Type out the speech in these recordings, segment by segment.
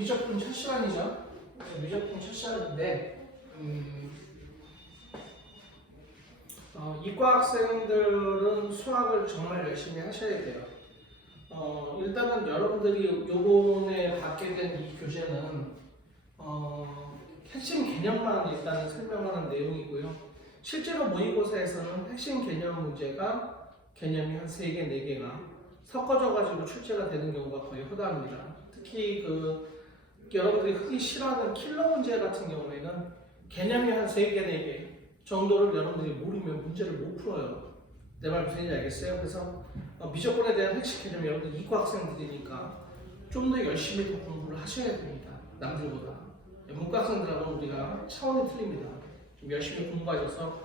미적분 첫 시간이죠. 미적분 첫 시간인데 이과 학생들은 수학을 정말 열심히 하셔야 돼요. 일단은 여러분들이 요번에 받게 된 이 교재는 핵심 개념만 일단은 설명하는 내용이고요. 실제로 모의고사에서는 핵심 개념 문제가 개념이 한 3개, 4개가 섞어져 가지고 출제가 되는 경우가 거의 허다합니다. 특히 여러분들이 흔히 싫어하는 킬러 문제 같은 경우에는 개념이 한 3개, 4개 정도를 여러분들이 모르면 문제를 못 풀어요. 내 말 무슨 얘기인지 알겠어요? 그래서 미적분에 대한 핵심 개념이 여러분들 이과 학생들이니까 좀 더 열심히 더 공부를 하셔야 됩니다. 남들보다. 문과 학생들하고는 우리가 차원이 틀립니다. 좀 열심히 공부하셔서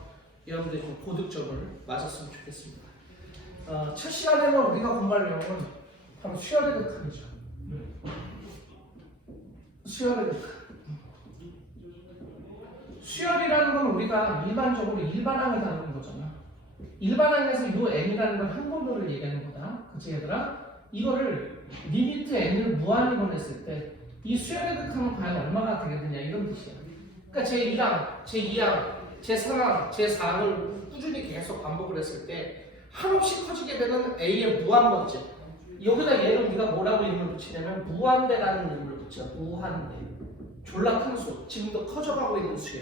여러분들이 좀 고득점을 맞았으면 좋겠습니다. 첫 시간에는 우리가 공부할 내용은 바로 수열의 극한이죠. 수열의 극한. 수열이라는 건 우리가 일반적으로 일반항을 다루는 거잖아. 일반항에서 이 n이라는 건 항분도를 얘기하는 거다. 그치 얘들아? 이거를 리미트 n을 무한히 보냈을 때 이 수열의 극한은 과연 얼마나 되게 되냐 이런 뜻이야. 그러니까 제1항, 제2항, 제3항, 제4항을 꾸준히 계속 반복을 했을 때 한없이 커지게 되는 A의 무한번째. 여기다 얘를 우리가 뭐라고 이름을 붙이냐면 무한대라는 이름을 붙여. 무한대. 졸라 큰 수. 지금도 커져가고 있는 수야.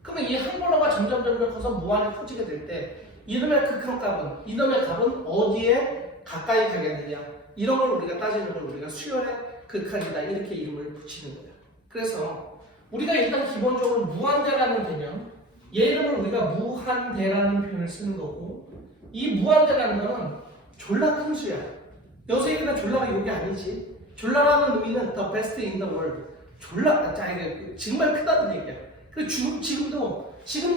그러면 이 항번호가 점점 커서 무한히 커지게 될 때 이놈의 극한값은, 이놈의 값은 어디에 가까이 가겠느냐. 이런 걸 우리가 따지는 걸 우리가 수열의 극한이다. 이렇게 이름을 붙이는 거야. 그래서 우리가 일단 기본적으로 무한대라는 개념, 얘 이름을 우리가 무한대라는 표현을 쓰는 거고, 이 무한대라는 거는 졸라 큰 수야. 여기서 얘기하는 졸라가 여기 아니지. 졸라라는 의미는 the best in the world. 졸라, 정말 크다는 얘기야. 그리고 지금도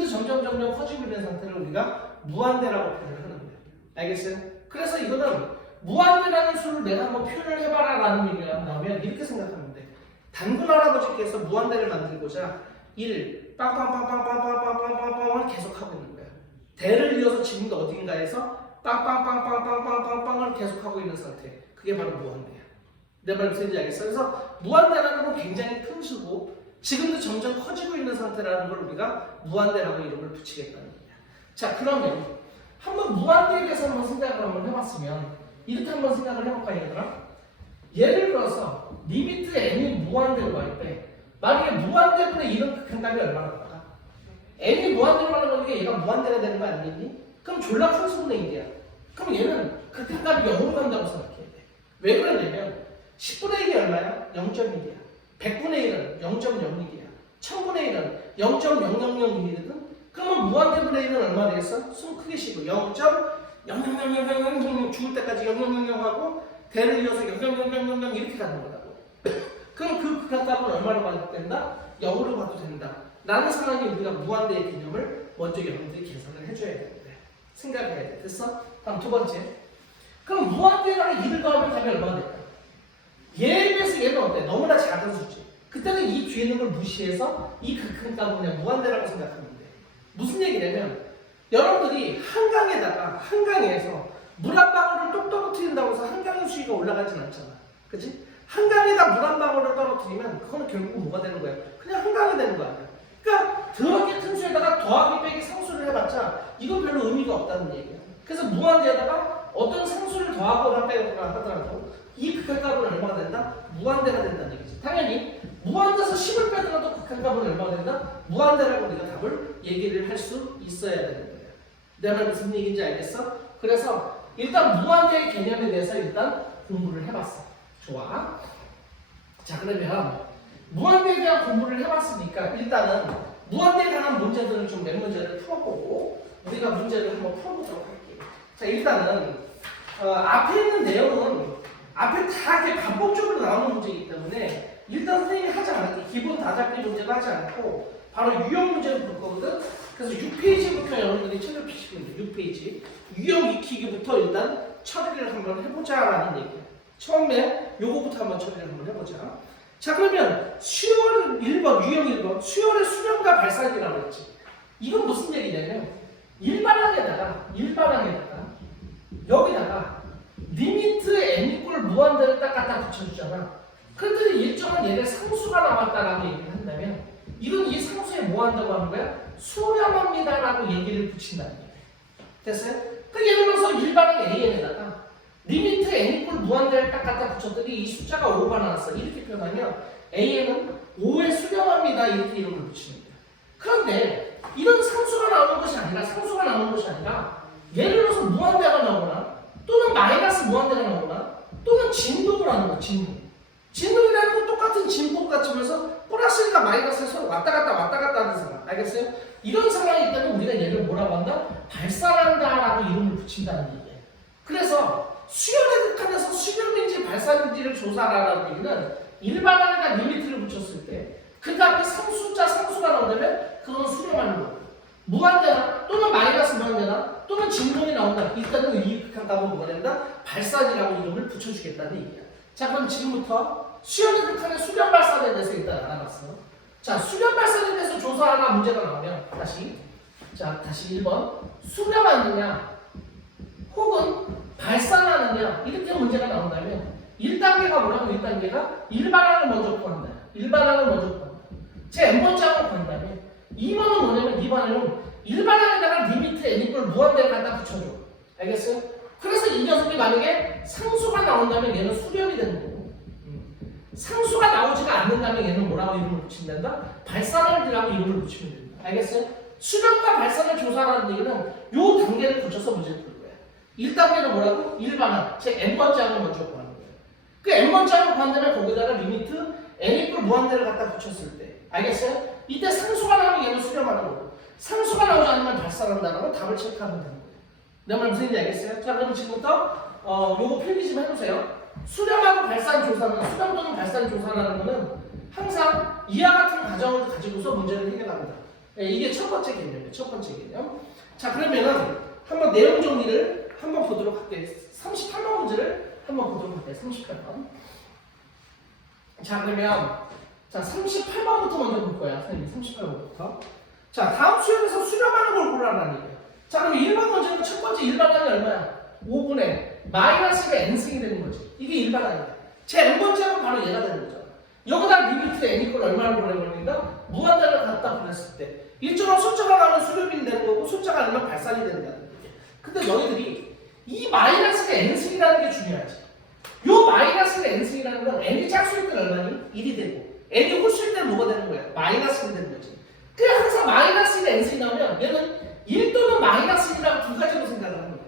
점점 커지고 있는 상태를 우리가 무한대라고 표현을 하는 거야. 알겠어요? 그래서 이거는 무한대라는 수를 내가 한번 표현을 해봐라 라는 얘기가 나오면 이렇게 생각하면 돼. 단군 할아버지께서 무한대를 만들고자 1, 빵빵빵빵빵빵빵빵빵을 계속하고 있는 거야. 대를 이어서 지금도 어딘가에서 빵빵빵빵빵빵빵빵을 계속하고 있는 상태. 그게 바로 무한대야. 내 말 무슨 얘기인지 알겠어? 그래서 무한대라는 건 굉장히 큰 수고 지금도 점점 커지고 있는 상태라는 걸 우리가 무한대라고 이름을 붙이겠다는 거야. 자, 그러면 한번 무한대에 대해서 한번 생각을 한번 해봤으면 이렇게 한번 생각을 해볼까 얘들아? 예를 들어서 리미트 n이 무한대로 갈 때 만약에 무한대분의 이런 극한값이 얼마나 될까? n이 무한대로 가는 거니까 얘가 무한대가 되는 거 아니겠니? 그럼 졸라 큰 수분의 1이야. 그럼 얘는 극한값이 0으로 간다고 생각해야 돼. 왜 그러냐면 10분의 1이 얼마야? 0.1이야. 100분의 1은 0.01이야. 1000분의 1은 0.0001이거든? 그러면 무한대분의 1은 얼마 되겠어? 숨 크게 쉬고 0.0000 죽을 때까지 000 하고 대를 이어서 00000 이렇게 가는 거라고. 그럼 그 극한값은 얼마로 봐도 된다? 0으로 봐도 된다. 라는 상황에 우리가 무한대의 개념을 먼저 여러분들이 계산을 해줘야 되는데 생각해야 돼. 됐어? 다음 두 번째. 그럼 무한대랑 2를 더하면 답이 얼마가 될까? 얘에 비해서 얘는 어때? 너무나 작은 수지. 그때는 이 뒤에 있는 걸 무시해서 이 극한값은 그냥 무한대라고 생각하면 돼. 무슨 얘기냐면 여러분들이 한강에서 물 한 방울을 똑 떨어뜨린다고 해서 한강의 수위가 올라가진 않잖아. 그치? 한강에다 물 한 방울을 떨어뜨리면 그거는 결국 뭐가 되는 거야? 그냥 한강이 되는 거 아니야. 그러니까 더럽게 큰 수에다가 더하기 빼기 상수를 해봤자 이건 별로 의미가 없다는 얘기야. 그래서 무한대에다가 어떤 상수를 더하거나 빼거나 하더라도 이 극한값은 얼마가 된다? 무한대가 된다는 얘기지. 당연히 무한대에서 10을 빼더라도 극한값은 얼마가 된다? 무한대라고 우리가 답을 얘기를 할 수 있어야 되는 거야. 내 말 무슨 얘기인지 알겠어? 그래서 일단 무한대의 개념에 대해서 일단 공부를 해봤어. 좋아. 자, 그러면 무한대에 대한 공부를 해봤으니까 일단은 무한대에 관한 문제들을 좀 몇 문제를 풀어보고 우리가 문제를 한번 풀어보도록 할게요. 자, 일단은 앞에 있는 내용은 앞에 다 이렇게 반복적으로 나오는 문제이기 때문에 일단 선생님이 하지 않을게. 기본 다잡기 문제를 하지 않고 바로 유형 문제를 볼 거거든. 그래서 6페이지부터 여러분들이 처리를 피시면 돼. 6페이지. 유형 익히기부터 일단 처리를 한번 해보자라는 얘기야. 처음에 요거부터 한번 처리를 한번 해보자. 자, 그러면 수열 1번, 유형 1번, 수열의 수렴과 발산이라고 했지. 이건 무슨 얘기냐면 일반항에다가 여기다가 리미트 n 이꼴 무한대를 딱 갖다 붙여주잖아. 그랬더니 일정한 얘네 상수가 나왔다라고 얘기를 한다면 이건 이 상수에 뭐 한다고 하는 거야? 수렴합니다라고 얘기를 붙인다는 얘기야. 됐어요? 그 예를 들어서 일반항 AN에다가 리미트 n 이퀄 무한대를 딱 갖다 붙였더니 이 숫자가 5가 나왔어. 이렇게 표현하면 AN은 5에 수렴합니다. 이렇게 이름을 붙이는 거야. 그런데 이런 상수가 나오는 것이 아니라 예를 들어서 무한대가 나오거나 또는 마이너스 무한대가 나오거나 또는 진동을 하는 거야. 진동이라는 건 똑같은 진폭 같으면서 플러스니까 마이너스에서 왔다 갔다 하는 상황. 알겠어요? 이런 상황이 있다면 우리가 얘를 뭐라고 한다? 발산한다라고 이름을 붙인다는 얘기예요. 그래서 수렴의 극한에서 수렴인지 발산인지를 조사하라는 얘기는 일반항에다 리미트를 붙였을 때 그 앞에 상수가 나온다면 그건 수렴하는 거예요. 무한대나 또는 마이너스 무한대나 또는 진동이 나온다. 일단은 이 극한값은 뭐가 된다? 발산이라고 이름을 붙여주겠다는 얘기야. 자, 그럼 지금부터 수렴의 극한의 수렴 발산에 대해서 일단 알아봤어. 자, 수렴 발산에 대해서 조사하나 문제가 나오면 다시 1번 수렴하느냐 혹은 발산하느냐 이렇게 문제가 나온다면 1단계가 뭐라고 1단계가 일반항을 먼저 구한다. 제 n번째 항을 구한다면 2번은 뭐냐면 2번은 일반항에다가 리미트 n 이퀄 무한대를 갖다 붙여줘. 알겠어요? 그래서 이 녀석이 만약에 상수가 나온다면 얘는 수렴이 되는 거고 상수가 나오지가 않는다면 얘는 뭐라고 이름을 붙인단다? 발산을이라고 이름을 붙이면 됩니다. 알겠어요? 수렴과 발산을 조사하는 얘기는 요 단계를 거쳐서 문제를 풀 거예요. 1단계는 뭐라고? 일반항, 제 n번째 항을 먼저 구하는 거예요. 그 n번째 항을 구한다면 거기다가 리미트 n 이퀄 무한대를 갖다 붙였을 때 알겠어요? 이때 상수가 나오면 얘는 수렴하는 거고 상수가 나오지 않으면 발산한다는 답을 체크하면 되는 거예요. 내 말 무슨 얘기인지 알겠어요? 자, 그럼 지금부터 요거 필기 좀 해보세요. 수렴하고 발산 조사는 수렴 또는 발산 조사라는 거는 항상 이와 같은 과정을 가지고서 문제를 해결합니다. 네, 이게 첫 번째 개념이에요. 자, 그러면은 한번 내용 정리를 한번 보도록 할게요. 38번 문제를 한번 보도록 할게요. 38번. 자, 그러면 38번부터 먼저 볼 거야. 선생님 38번부터. 자, 다음 수렴에서 수렴하는 걸 고르라는 얘기예요. 자, 그럼 1번 문제는 첫 번째 일반항이 얼마야? 5분의 마이너스가 n승이 되는 거지. 이게 일반항이야. 제 n번째 하면 바로 얘가 되는 거죠. 여기다 리미트 n 이퀄 얼마를 보내버린다? 무한대를 갖다 보냈을 때 일정한 숫자가 나오면 수렴이 되는 거고 숫자가 아니면 발산이 된다는 얘기야. 근데 너희들이 이 마이너스가 n승이라는 게 중요하지. 요 마이너스가 n승이라는 건 n이 짝수일 때는 얼마니? 1이 되고 n이 홀수일 때는 뭐가 되는 거야? 마이너스가 되는 거지. 그래 항상 마이너스가 n승이 나오면 얘는 1 또는 마이너스 1이라고 두 가지로 생각을 하는 거예요.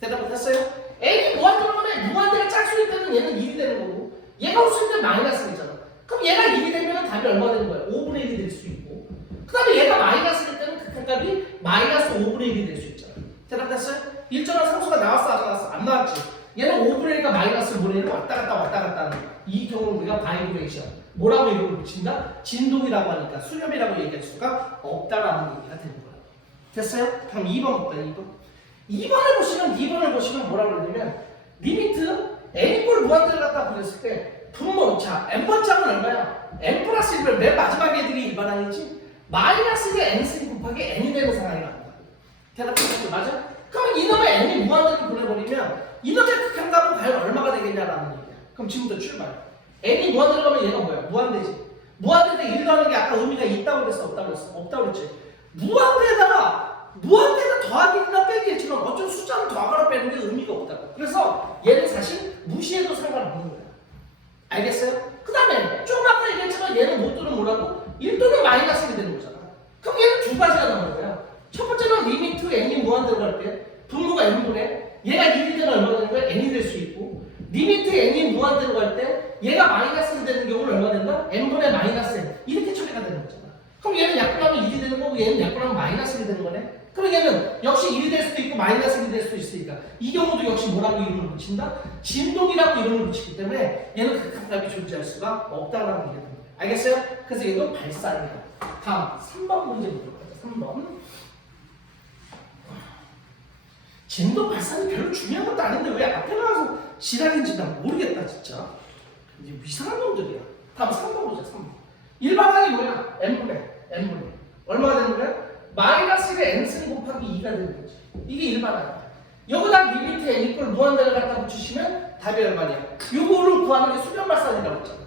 대답 못했어요? n이 무한대가 짝수일 때는 얘는 1이 되는 거고 얘가 홀수일 때는 마이너스 1이잖아. 그럼 얘가 1이 되면 답이 얼마 되는 거야? 5분의 1이 될 수 있고 그 다음에 얘가 마이너스일 때는 극한값이 마이너스 5분의 1이 될 수 있잖아. 대답됐어요? 일정한 상수가 나왔어 안 나왔어? 안 나왔지. 얘는 5분의 1과 마이너스 5분의 1을 왔다 갔다 하는 이 경우를 우리가 바이브레이션 뭐라고 이름을 붙인다? 진동이라고 하니까 수렴이라고 얘기할 수가 없다라는 얘기가 되는 거예요. 됐어요? 그럼 2번 볼까요? 2번을 보시면 뭐라고 그러냐면 리미트 n 이퀄 무한대를 갖다 보냈을 때 분모 자 n번째 항은 얼마야? n 플러스 1을 맨 마지막 애들이 일반항이지 마이너스 1의 n승 곱하기 n이 되는 상황이 나온다. 대답했죠? 맞아? 그럼 이놈의 n이 무한대를 보내버리면 이놈의 극한값은 과연 얼마가 되겠냐라는 얘기야. 그럼 지금부터 출발. n이 무한대로 가면 얘가 뭐야? 무한대지. 무한대인데 1 더하는 게 아까 의미가 있다고 그랬어? 없다고 그랬어? 없다고 그랬지. 무한대가 더하기나 빼기겠지만 어떤 숫자를 더하거나 빼는 게 의미가 없다고. 그래서 얘는 사실 무시해도 상관없는 거야. 알겠어요? 그 다음에 좀 아까 얘기했지만 얘는 못 또는 뭐라고? 1 또는 마이너스가 되는 거잖아. 그럼 얘는 두 가지가 나오는 거야. 첫 번째는 리미트 n이 무한대로 갈 때 분모가 n분의 얘가 1이 되면 얼마가 되는 거야? n이 될 수 있고 리미트 n이 무한대로 갈 때 얘가 마이너스가 되는 경우는 얼마 된다? n분의 마이너스 n 이렇게 처리가 되는 거잖아. 그럼 얘는 약분하면 1이 되는 거고 얘는 약분하면 마이너스가 되는 거네. 그럼 얘는 역시 1이 될 수도 있고 마이너스 1이 될 수도 있으니까 이 경우도 역시 뭐라고 이름을 붙인다? 진동이라고 이름을 붙이기 때문에 얘는 극한값이 존재할 수가 없다라는 얘기가 됩니다. 알겠어요? 그래서 얘도 발산이다. 다음 3번 문제 보도록 하죠. 3번 진동 발산이 별로 중요한 것도 아닌데 왜 앞에 나와서 지랄인지 난 모르겠다 진짜. 이제 이상한 놈들이야. 다음 3번 보자. 3번. 일반항이 뭐야? n분의 얼마가 되는 거야? 마이너스 1의 n승 곱하기 2가 되는 거지. 이게 일반항이야. 여기다 리미트 n 이퀄 무한대를 갖다 붙이시면 답이 얼마냐? 요거를 구하는 게 수렴 발산이라고 했잖아.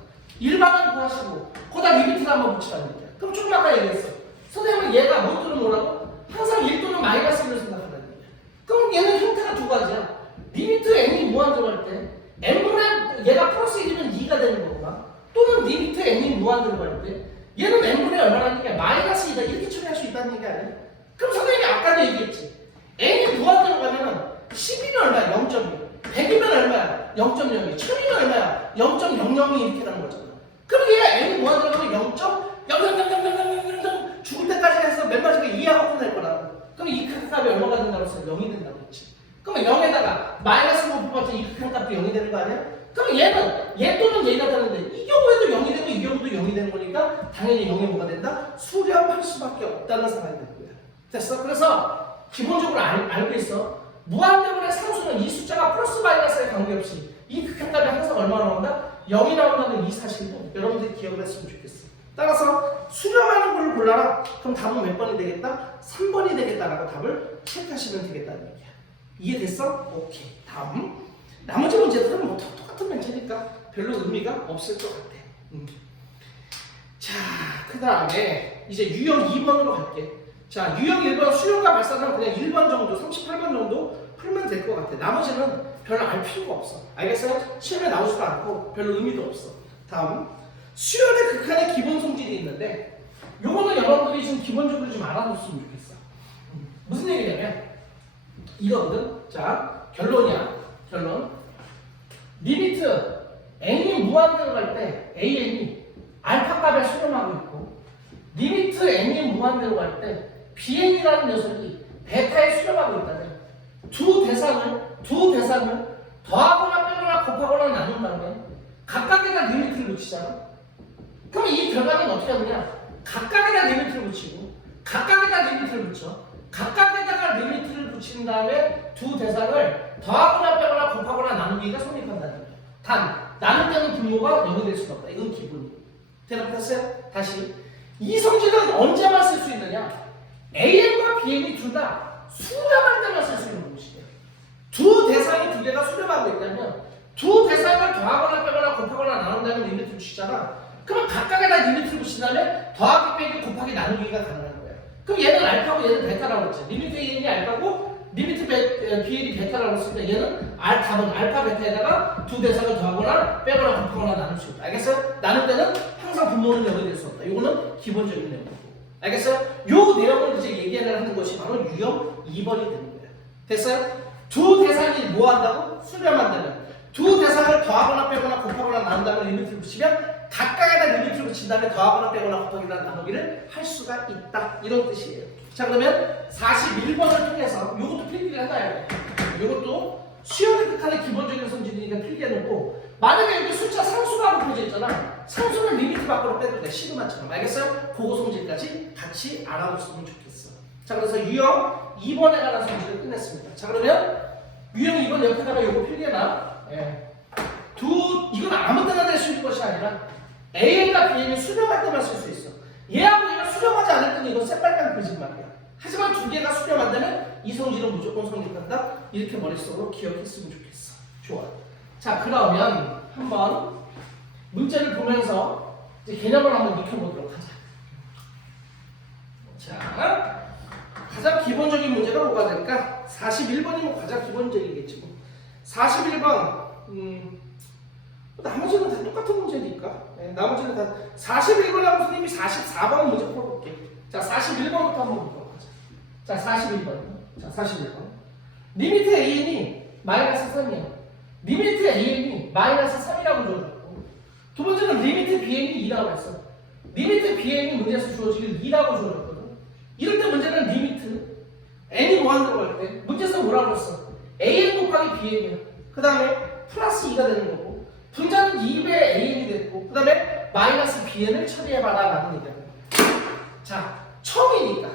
일반항 구하시고 거기다 리미트를 한번 붙이라는 얘기야. 그럼 조금 아까 얘기했어. 선생님은 얘가 뭐 또는 뭐라고? 항상 1 또는 마이너스 1을 생각한다는 얘기야. 그럼 얘는 형태가 두 가지야. 리미트 n이 무한대로 때 n분의 얘가 플러스 1이면 2가 되는 거구나. 또는 리미트 n이 무한대로 때 얘는 n분의 얼마라는 게 마이너스 2다 이렇게 처리할 수 있다는 얘기 아니야? 그럼 선생님이 아까도 얘기했지. n이 무한대로 가면은 10이면 얼마야? 0.1. 100이면 얼마야? 0.02. 1000이면 얼마야? 0.00이 이렇게 가는 거잖아. 그럼 얘가 n이 무한대로 가면 0.0000000 죽을 때까지 해서 맨 마지막에 2하고 끝낼 거라고. 그럼 이 극한값이 얼마가 된다고 해서 0이 된다고 했지. 그러면 0에다가 마이너스 5 뽑았더니 이 극한값도 0이 되는 거 아니야? 그럼 얘는 얘 또는 얘가 되는데 이 경우에도 0이 되고 이 경우도 0이 되는 거니까 당연히 0이 뭐가 된다? 수렴할 수밖에 없다는 상황이 되는 거야. 됐어? 그래서 기본적으로 알고 있어. 무한대분의 상수는 이 숫자가 플러스 마이너스에 관계없이 이 극한값이 항상 얼마 나온다? 0이 나온다는 이 사실도 여러분들이 기억을 했으면 좋겠어. 따라서 수렴하는 걸 골라라. 그럼 답은 몇 번이 되겠다? 3번이 되겠다라고 답을 체크하시면 되겠다는 얘기야. 이해됐어? 오케이. 다음. 나머지 문제들은 뭐 똑같은 문제니까 별로 의미가 없을 것 같아. 자, 그 다음에 이제 유형 2번으로 갈게. 자, 유형 1번 수렴과 발산은 그냥 1번 정도, 38번 정도 풀면 될 것 같아. 나머지는 별로 알 필요가 없어. 알겠어요? 시험에 나오지도 않고 별로 의미도 없어. 다음. 수열의 극한의 기본 성질이 있는데 요거는 여러분들이 좀 기본적으로 좀 알아뒀으면 좋겠어. 무슨 얘기냐면 이거거든. 자, 결론이야. 결론. 리미트 n이 무한대로 갈 때 an이 알파 값에 수렴하고 있고 리미트 n이 무한대로 갈 때 bn이라는 녀석이 베타에 수렴하고 있다면 두 대상을 더하거나 빼거나 곱하거나 나눈 다음에 각각에다 리미트를 붙이잖아. 그럼 이 결과는 어떻게 하느냐? 각각에다 리미트를 붙이고 각각에다 리미트를 붙여. 각각에다가 리미트를 붙인 다음에 두 대상을 더하거나 빼거나 곱하거나 나누기가 성립한다는 거야. 단, 나눌 때는 분모가 0이 될 수가 없다. 이건 기본이에요. 대답했어요? 다시. 이 성질은 언제만 쓸 수 있느냐? AN과 BN이 둘 다 수렴할 때만 쓸 수 있는 것이에요. 두 대상이 두 개가 수렴하고 있다면 두 대상을 더하거나 빼거나 곱하거나 나눈다면 리미트를 붙이잖아. 그럼 각각에다 리미트를 붙인 다음에 더하기 빼기 곱하기 나누기가 가능한 거야. 그럼 얘는 알파고 얘는 베타라고 했지. 리미트 A이 알파고 리미트 BN이 베타라고 했을 때 얘는 답은 알파 베타에다가 두 대상을 더하거나 빼거나 곱하거나 나눌 수 있다. 알겠어요? 나눌 때는 항상 분모는 0이 될 수 없다. 이거는 기본적인 내용이고. 알겠어요? 요 내용을 이제 얘기하는 것이 바로 유형 2번이 되는 거야. 됐어요? 두 대상이 뭐 한다고? 수렴한다면 두 대상을 더하거나 빼거나 곱하거나 나눈다면 리미트를 붙이면 각각에다 리미트를 붙인 다음에 더하거나 빼거나 곱하기나 나누기를 할 수가 있다. 이런 뜻이에요. 자, 그러면 41번을 통해서 이것도 필기를 해놔야 돼. 이것도 수열의 극한의 기본적인 성질이니까 필기해놓고 만약에 여기 숫자 상수가 곱해져 있잖아. 상수는 리미트 밖으로 빼도 돼. 시그마처럼. 알겠어요? 그거 성질까지 같이 알아뒀으면 좋겠어. 자, 그래서 유형 2번에 관한 성질을 끝냈습니다. 자, 그러면 유형 2번 옆에다가 이거 필기해놔. 예. 이건 아무 때나 될 수 있는 것이 아니라 A과 B는 수렴할 때만 쓸 수 있어. 얘하고 얘가 수렴하지 않을 때는 이건 새빨간 거짓말이야. 하지만 두 개가 수렴한다면 이 성질은 무조건 성립한다. 이렇게 머릿속으로 기억했으면 좋겠어. 좋아. 자, 그러면 한번 문제를 보면서 이제 개념을 한번 익혀보도록 하자. 자, 가장 기본적인 문제가 뭐가 될까? 41번이면 가장 기본적이겠지 뭐. 41번 나머지는 다 똑같은 문제니까. 네, 나머지는 다 41번하고 선생님이 44번 문제 풀어볼게. 자, 41번부터 한번 보도록 하자. 자, 41번. 자, 41번. 리미트 AN이 마이너스 3이야. 리미트 AN이 마이너스 3이라고 주어졌고, 두 번째는 리미트 BN이 2라고 했어. 리미트 BN이 문제에서 주어지길 2라고 주어졌거든. 이럴 때 문제는 리미트 n이 무한대로 갈 때 문제에서 뭐라고 했어? AN 곱하기 BN이야. 그 다음에 플러스 2가 되는 거고, 분자는 2배 AN이 됐고, 그 다음에 마이너스 BN을 처리해봐라 라는 얘기야. 자, 처음이니까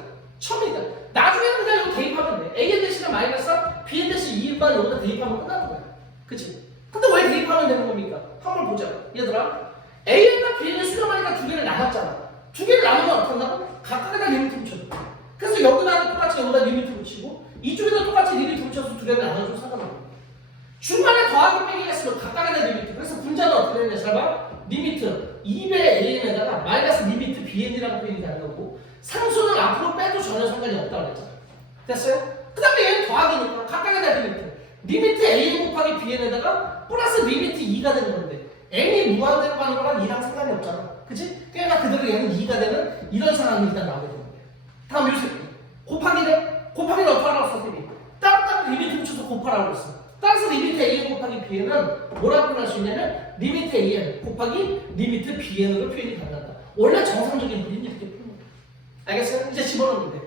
나중에는 그냥 이거 대입하면 돼. AN 대신에 마이너스 BN 대신 2만 여기다 대입하면 끝나는 거야. 그치? 근데 왜 대입하면 되는 겁니까? 한번 보자. 얘들아, AN과 BN을 수렴하니까 두 개를 나눴잖아. 두 개를 나누면 어떻게 한다고? 각각에다 리미트 붙여줘. 그래서 여기다 똑같이 여기다 리미트 붙이고, 이쪽에다 똑같이 리미트 붙여서 두 개를 나눠주면 상관없어. 중간에 더하기 빼기가 있으면 각각에다 리미트. 그래서 분자는 어떻게 되냐? 잘 봐. 리미트 2배 AN에다가 마이너스 리미트 BN이라고 표현이 가는 거고 상수는 앞으로 빼도 전혀 상관이 없다고 그랬잖아. 됐어요? 그 다음에 얘는 더하기니까 각각에 대한 리미트 AN 곱하기 BN에다가 플러스 리미트 2가 되는 건데 n이 무한대로 가는 거랑 2랑 상관이 없잖아. 그치? 그러니까 그대로 얘는 2가 되는 이런 상황이 일단 나오게 되는 거야. 다음 요새 곱하기는 어떻게 하라고 썼어? 따로따로 리미트 붙여서 곱하라고 했어. 따라서 리미트 AN 곱하기 BN은 뭐라고 표현할 수 있냐면 리미트 AN 곱하기 리미트 BN으로 표현이 가능하다. 원래 정상적인 분이 이렇게 표현해. 알겠어요? 이제 집어넣으면 돼.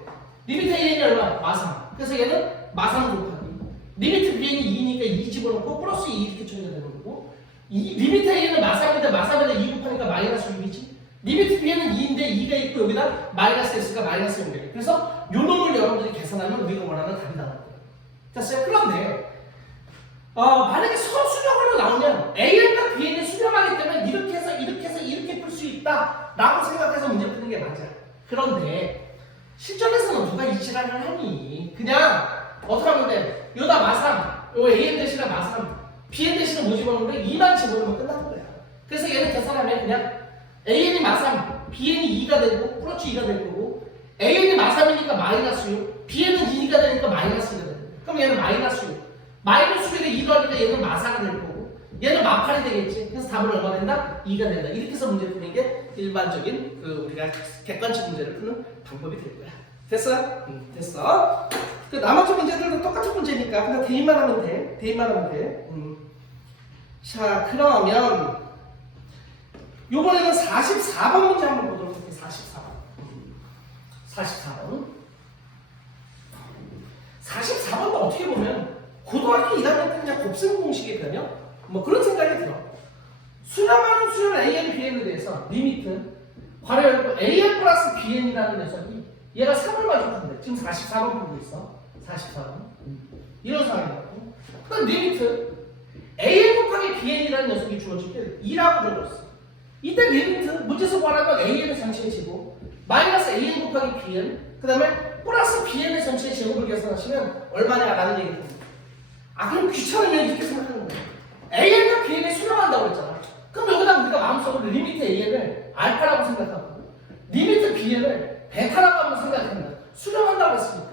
리미트 AN이 얼마? 마상. 그래서 얘는 마상 곱하기 리미트 BN이 2니까 2 집어넣고 플러스 2 이렇게 처리가 되는 거고 리미트 A는 마상인데 마상에다 2 곱하니까 마이너스 6이지 리미트 B는 2인데 2가 있고 여기다 마이너스 S가 마이너스 6이에요. 그래서 요 놈을 여러분들이 계산하면 우리가 원하는 답이 나오는 거예요. 됐어요? 그런데 만약에 서수렴으로 나오면 AN과 BN이 수렴하기 때문에 이렇게 해서 이렇게 풀 수 있다 라고 생각해서 문제 푸는 게 맞아. 그런데 실전에서는 누가 이 지랄을 하니? 그냥 어떻게 하면 돼? 요다 마상, 요 AN 대신에 마상, BN 대신에 뭐 집어넣는데 2만 집어넣으면 끝나는 거야. 그래서 얘는 계산하면 그냥 AN이 마상, BN이 2가 되고 플러스 2가 될 거고 AN이 마상이니까 마이너스 6, BN은 2가 되니까 마이너스 2가 되는 거야. 그럼 얘는 마이너스 6. 마이너스 6에 2가 하니까 얘는 마사가 될 거고 얘는 마팔이 되겠지. 그래서 답은 얼마 된다? 2가 된다. 이렇게 해서 문제 푸는 게 일반적인 우리가 객관식 문제를 푸는 방법이 될 거야. 됐어? 됐어. 그 나머지 문제들도 똑같은 문제니까 그냥 대입만 하면 돼. 대입만 하면 돼. 자, 그러면 요번에는 44번 문제 한번 보도록 할게요. 44번. 44번도 어떻게 보면 고등학교 1학년 때 그냥 곱셈 공식의 변형? 뭐 그런 생각이 들어. 수렴하는 수열 AN, BN에 대해서 리미트 괄호 열고 AN 플러스 BN이라는 녀석이 얘가 3을 가져오는데 지금 44번 보고 있어. 44번. 이런 상황이라고. 그럼 리미트 AN 곱하기 BN이라는 녀석이 주어질 때 2라고 적었어. 이때 리미트 문제에서 구하는 건 AN의 전체의 제곱 마이너스 AN 곱하기 BN 그 다음에 플러스 BN의 전체의 제곱을 계산하시면 얼마냐라는 얘기입니다. 그럼 귀찮으면 이렇게 생각하는 거야. AN과 BN이 수렴한다고 했잖아. 그럼 여기다 우리가 마음속으로 리미트 AN을 알파라고 생각하고 리미트 BN을 베타라고 한번 생각합니다. 수렴한다고 했으니까.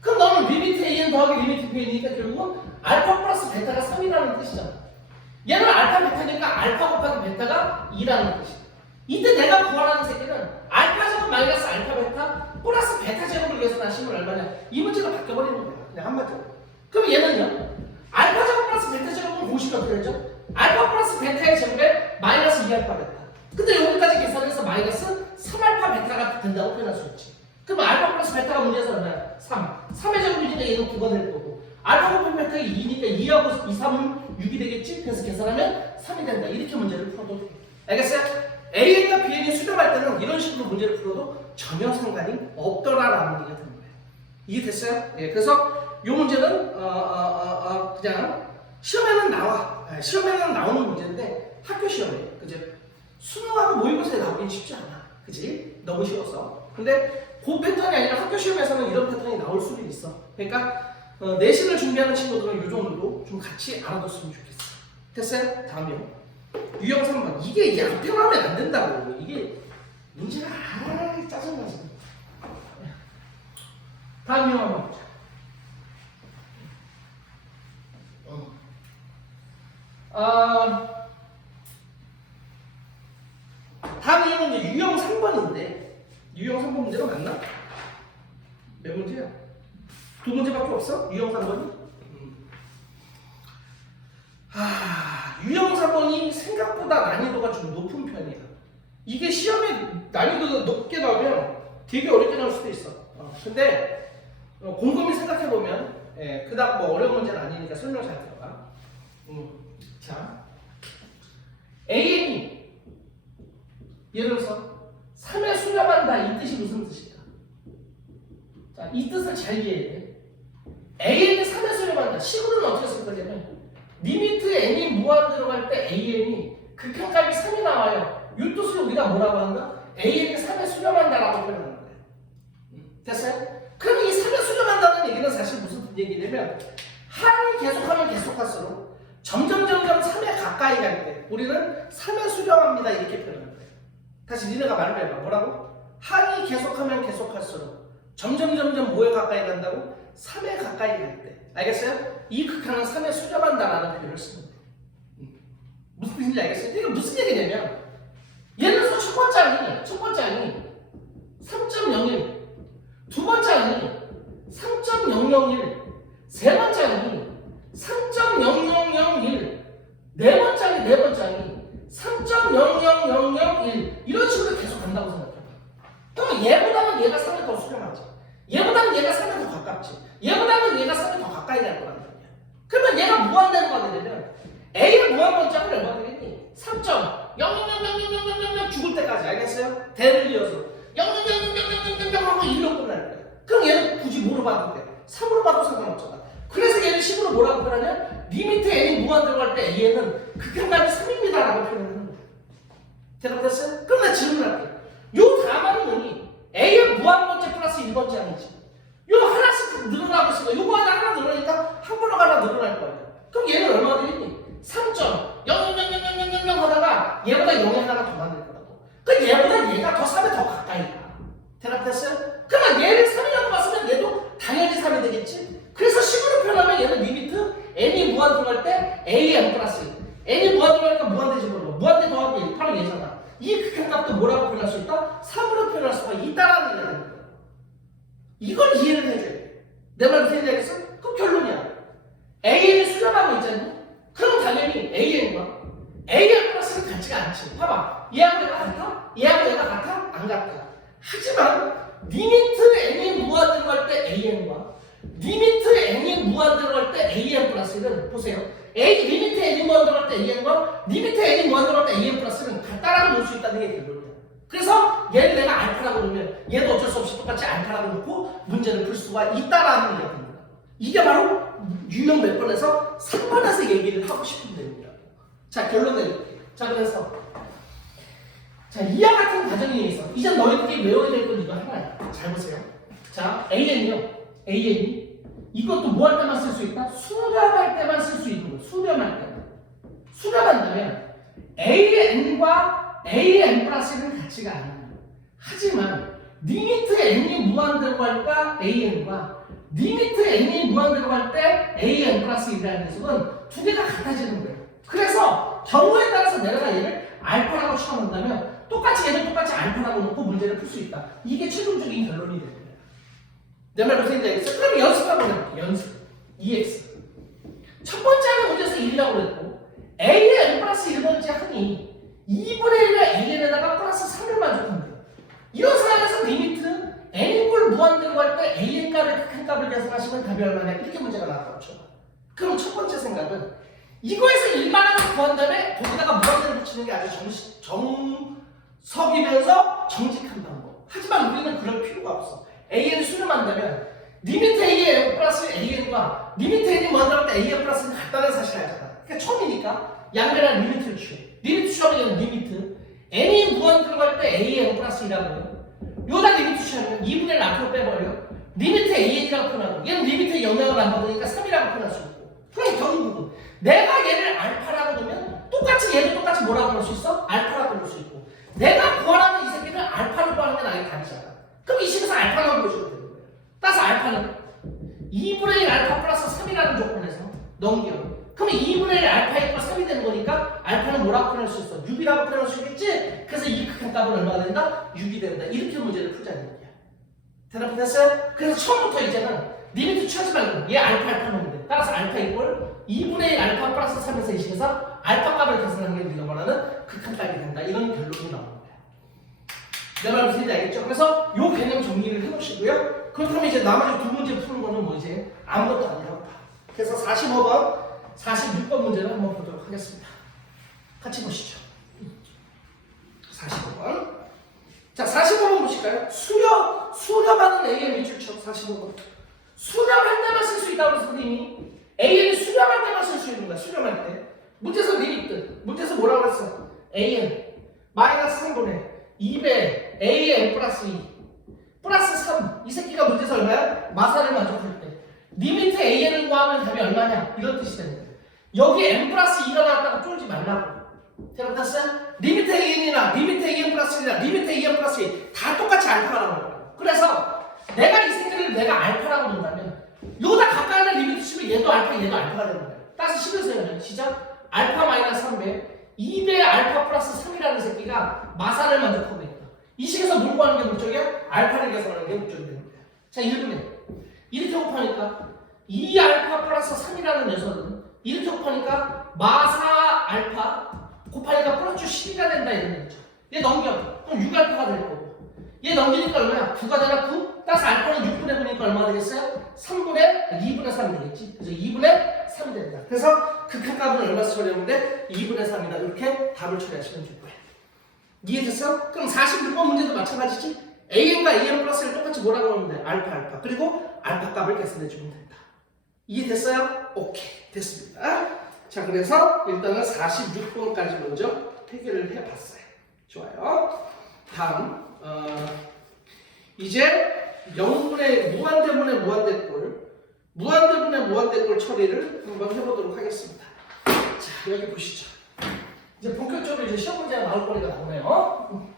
그럼 너는 리미트 AN 더하기 리미트 BN이니까 결국은 알파 플러스 베타가 3이라는 뜻이잖아. 얘는 알파 베타니까 알파 곱하기 베타가 2라는 뜻이야. 이때 내가 구하라는 새끼는 알파 제곱 마이너스 알파 베타 플러스 베타 제곱을 계산하시면 얼마냐. 이 문제가 바뀌어버리는 거야. 그냥 한마디로. 그럼 얘는요. 알파 제곱 플러스 베타 제곱은 공식이 어떻게 되죠? 알파 플러스 베타의 제곱에 마이너스 2알파 베타. 근데 여기까지 계산해서 마이너스 3알파 베타가 된다고 표현할 수 있지. 그럼 알파 플러스 베타가 문제에서 얼마야? 3. 3의 제곱이니까 얘는 9가 될 거고 알파 곱하기 베타가 2니까 2하고 2, 3은 6이 되겠지? 그래서 계산하면 3이 된다. 이렇게 문제를 풀어도 돼. 알겠어요? A과 Bn이 수렴할 때는 이런 식으로 문제를 풀어도 전혀 상관이 없더라라는 얘기가 되는 거예요. 이게 됐어요? 예, 그래서 이 문제는 그냥 시험에는 나와. 시험에는 나오는 문제인데 학교 시험에 그지? 수능하고 모의고사에 나오긴 쉽지 않아. 그지? 너무 쉬워서. 근데 그 패턴이 아니라 학교 시험에서는 이런 패턴이 나올 수도 있어. 그러니까 내신을 준비하는 친구들은 이 정도로 좀 같이 알아뒀으면 좋겠어. 됐어요? 다음이요. 유형 3번. 이게 앞에 하면 안 된다고. 이게 문제가 짜증나지. 다음 유형 한번 보자. 다음 유형은 이제 유형 3번인데 유형 3번 문제가 맞나? 몇 문제야? 2문제밖에 없어? 유형 3번이? 유형 3번이 생각보다 난이도가 좀 높은 편이야. 이게 시험에 난이도가 높게 나오면 되게 어렵게 나올 수도 있어. 근데 곰곰이 생각해보면 그닥 뭐 어려운 문제는 아니니까 설명 잘 들어봐. 자, AN이 예를 들어서 3에 수렴한다 이 뜻이 무슨 뜻일까? 자, 이 뜻을 잘 이해해야 돼. AN이 3에 수렴한다. 식으로는 어떻게 쓸 거냐면 리미트 n이 무한 들어갈 때 AN이 극한값이 3이 나와요. 이 뜻을 우리가 뭐라고 하는가? AN이 3에 수렴한다라고 표현하는 거예요. 됐어요? 그럼 이 3에 수렴한다는 얘기는 사실 무슨 얘기냐면 하이 계속하면 계속할수록 점점 3에 가까이 갈 때 우리는 3에 수렴합니다 이렇게 표현하는 거예요. 다시 니네가 말을 해봐. 뭐라고? 항이 계속하면 계속할수록 점점 뭐에 가까이 간다고? 3에 가까이 갈 때. 알겠어요? 이 극한은 3에 수렴한다라는 표현을 쓰는 거예요. 무슨 뜻인지 알겠어요? 이거 무슨 얘기냐면 예를 들어서 첫 번째 항이 3.01, 두 번째 항이 3.001, 세 번째 항이 3.0001, 네 번째 항이 3.00001 이런 식으로 계속 간다고 생각해봐. 그럼 얘보다는 얘가 3에 더 수렴하지. 얘보다는 얘가 3에 더 가깝지. 얘보다는 얘가 3에 더 가까이 갈 거란 말이야. 그러면 얘가 무한대로가 되려면 A의 무한번짝을 얼마 되겠니? 3.0000000 죽을 때까지. 알겠어요? 대를 이어서 0000000 하고 1로 끝날 거야. 그럼 얘는 굳이 뭐로 봐도 돼? 3으로 봐도 상관없잖아. 그래서 얘를 10으로 뭐라고 표현하냐? 리미트 n이 무한대로 갈 때 a는 극한값이 3입니다라고 표현하는 거야. 대답됐어요? 그럼 나 질문할게. 요 다음하는 놈이 a의 무한번째 플러스 1번째 항이지. 요 하나씩 늘어나고 있으니까 요거 하나 늘어나니까 한 번에 하나 늘어날 거야. 그럼 얘는 얼마 되겠니? 3.0000000 하다가 얘보다 0이 하나가 더 많을 거라고. 그럼 얘보다 얘가 더 3에 더 가까이 가. 대답됐어요? 그러면 얘를 3이라고 봤으면 얘도 당연히 3이 되겠지? 그래서 10으로 표현하면 얘는 리미트 n이 무한대로 갈 때 an 플러스 1. n이 무한대로 가니까 무한대지 모르고 무한대 더하기 1, 바로 얘잖아. 이 극한값도 뭐라고 표현할 수 있다? 3으로 표현할 수가 있다라는 얘기가 되는 거야. 이걸 이해를 해줘야 돼. 내 말 무슨 얘기겠어? 그럼 결론이야. an이 수렴하고 있잖니? 그럼 당연히 an과 an 플러스는 같지가 않지. 봐봐. 얘하고 얘가 같아? 얘하고 얘가 같아? 안 같아. 하지만 리미트 n이 무한대로 갈 때 an과 리미트 n이 무한대로 갈 때 an 플러스는 보세요. 리미트 n이 무한대로 갈 때 an과 리미트 n이 무한대로 갈 때 an 플러스는 같다라고 놓을 수 있다는 게 결론이야. 그래서 얘를 내가 알파라고 놓으면 얘도 어쩔 수 없이 똑같이 알파라고 놓고 문제를 풀 수가 있다라는 얘기가 됩니다. 이게 바로 유형 몇 번에서 3번에서 얘기를 하고 싶은 내용이라고. 자, 결론 내릴게요. 자, 그래서 자, 이와 같은 과정에 의해서 이제 너희들이 외워야 될 건 이거 하나야. 잘 보세요. 자, an이요. an이 이것도 뭐 할 때만 쓸 수 있다? 수렴할 때만 쓸 수 있는 거. 수렴할 때만. 수렴한다면 an과 an 플러스는 같지가 않아요. 하지만 리미트 n이 무한대로 갈까 an과 리미트 n이 무한대로 갈 때 an 플러스 1이라는 녀석은 두 개가 같아지는 거예요. 그래서 경우에 따라서 내가 얘를 알파라고 취함한다면 똑같이 얘를 똑같이 알파라고 놓고 문제를 풀 수 있다. 이게 최종적인 결론이 됩니다. 내 말 무슨 얘기인지 알겠어? 그럼 연습 한번 해볼게요. 연습. EX. 첫 번째 항은 문제에서 1이라고 그랬고 A의 n 플러스 1번째 항이 2분의 1의 AN에다가 플러스 3을 만족한대요. 이런 상황에서 리미트 N꼴 무한대로 갈 때 AN값의 극한값을 계산하시면 답이 얼마냐? 이렇게 문제가 나왔죠. 그럼 첫 번째 생각은 이거에서 일반항을 구한 다음에 거기다가 무한대를 붙이는 게 아주 정석이면서 정직한 방법. 하지만 우리는 그럴 필요가 없어. AN을 수렴한다면 리미트 AN 플러스 AN과 리미트 AN이 무한대로 갈 때 AN 플러스는 같다는 사실을 알잖아. 그러니까 처음이니까 양변한 리미트를 취해. 리미트 취하면 리미트 N이 무한대로 갈 때 AN 플러스 2라고 해요. 요다 리미트 취하면 2분의 1 앞으로 빼버려. 리미트 AN이라고 표현하고 얘는 리미트의 영향을 안 받으니까 3이라고 표현할 수 있고. 그럼 결국은 내가 얘를 알파라고 놓으면 똑같이 얘도 똑같이 뭐라고 볼 수 있어? 알파라고 볼 수 있고 내가 구하라는 이 새끼는 알파를 구하는 게 나에게 다르잖아. 그럼 이 식에서 알파만 보여주면 되는 거예요. 따라서 알파는 2분의 1 알파 플러스 3이라는 조건에서 넘겨. 그러면 2분의 1 알파 이과 3이 되는 거니까 알파는 뭐라고 표현할 수 있어? 6이라고 표현할 수 있겠지? 그래서 이 극한값은 얼마가 된다? 6이 된다. 이렇게 문제를 풀자는 얘기야. 대답 됐어요? 그래서 처음부터 이제는 리미트 취하지 말고 얘 알파 놓으면 돼. 따라서 알파 이꼴 2분의 1 알파 플러스 3에서 이 식에서 알파 값을 계산하는 게 우리가 말하는 극한값이 된다. 이런 결론이 나옵니다. 내 말 무슨 얘기인지 알겠죠? 그래서 요 개념 정리를 해놓으시고요. 그렇다면 이제 나머지 두 문제 푸는 거는 뭐 이제 아무것도 아니라고 봐. 그래서 45번, 46번 문제를 한번 보도록 하겠습니다. 같이 보시죠. 45번. 자, 45번 보실까요? 수렴하는 AM이 출처. 45번. 수렴할 때만 쓸 수 있다고 선생님이 AM이 수렴할 때만 쓸 수 있는 거야. 수렴할 때. 문제에서 리미트. 문제에서 뭐라고 했어? AM 마이너스 3분의 2배 AN 플러스 2 플러스 3. 이 새끼가 문제에서 얼마야? 마사를 만족할 때 리미트 AN을 구하면 답이 얼마냐? 이런 뜻이 되는 거야. 여기 n 플러스 2가 나왔다고 쫄지 말라고. 됐어요? 리미트 AN이나 리미트 AN 플러스 1이나 리미트 AN 플러스 1 다 똑같이 알파가 나오는 거예요. 그래서 내가 이 새끼를 내가 알파라고 본다면 요거다 가까이 하는 리미트 치면 얘도 알파 얘도 알파가 되는 거예요. 따라서 11세면 시작 알파 마이너스 3배 2배 알파 플러스 3이라는 새끼가 마사를 만족하고 있다. 이 식에서 뭘 구하는 게 목적이야? 알파를 계산하는 게 목적이 되는 거야. 자 1분에 이렇게 곱하니까 2알파 플러스 3이라는 녀석은 이렇게 곱하니까 마사 알파 곱하니까 플러스 12가 된다 이런 거죠. 얘 넘겨. 그럼 6알파가 될 거고. 얘 넘기니까 얼마야? 9가 되나 9? 따라서 알파는 6분의 9니까 얼마가 되겠어요? 2분의 3이 되겠지. 그래서 2분의 3이 된다. 그래서 극한값은 얼마서 처리하면 돼? 2분의 3이다. 이렇게 답을 처리하시면 될 거야. 이해됐어? 그럼 46번 문제도 마찬가지지? AN과 AN 플러스를 똑같이 뭐라고 하면 돼? 알파 알파. 그리고 알파 값을 계산해주면 된다. 이해됐어요? 오케이. 됐습니다. 자, 그래서 일단은 46번까지 먼저 해결을 해봤어요. 좋아요. 다음, 이제 0분의 무한대분의 무한대꼴, 무한대분의 무한대꼴 처리를 한번 해보도록 하겠습니다. 자, 여기 보시죠. 이제 본격적으로 이제 시험 문제가 나올 거리가 나오네요.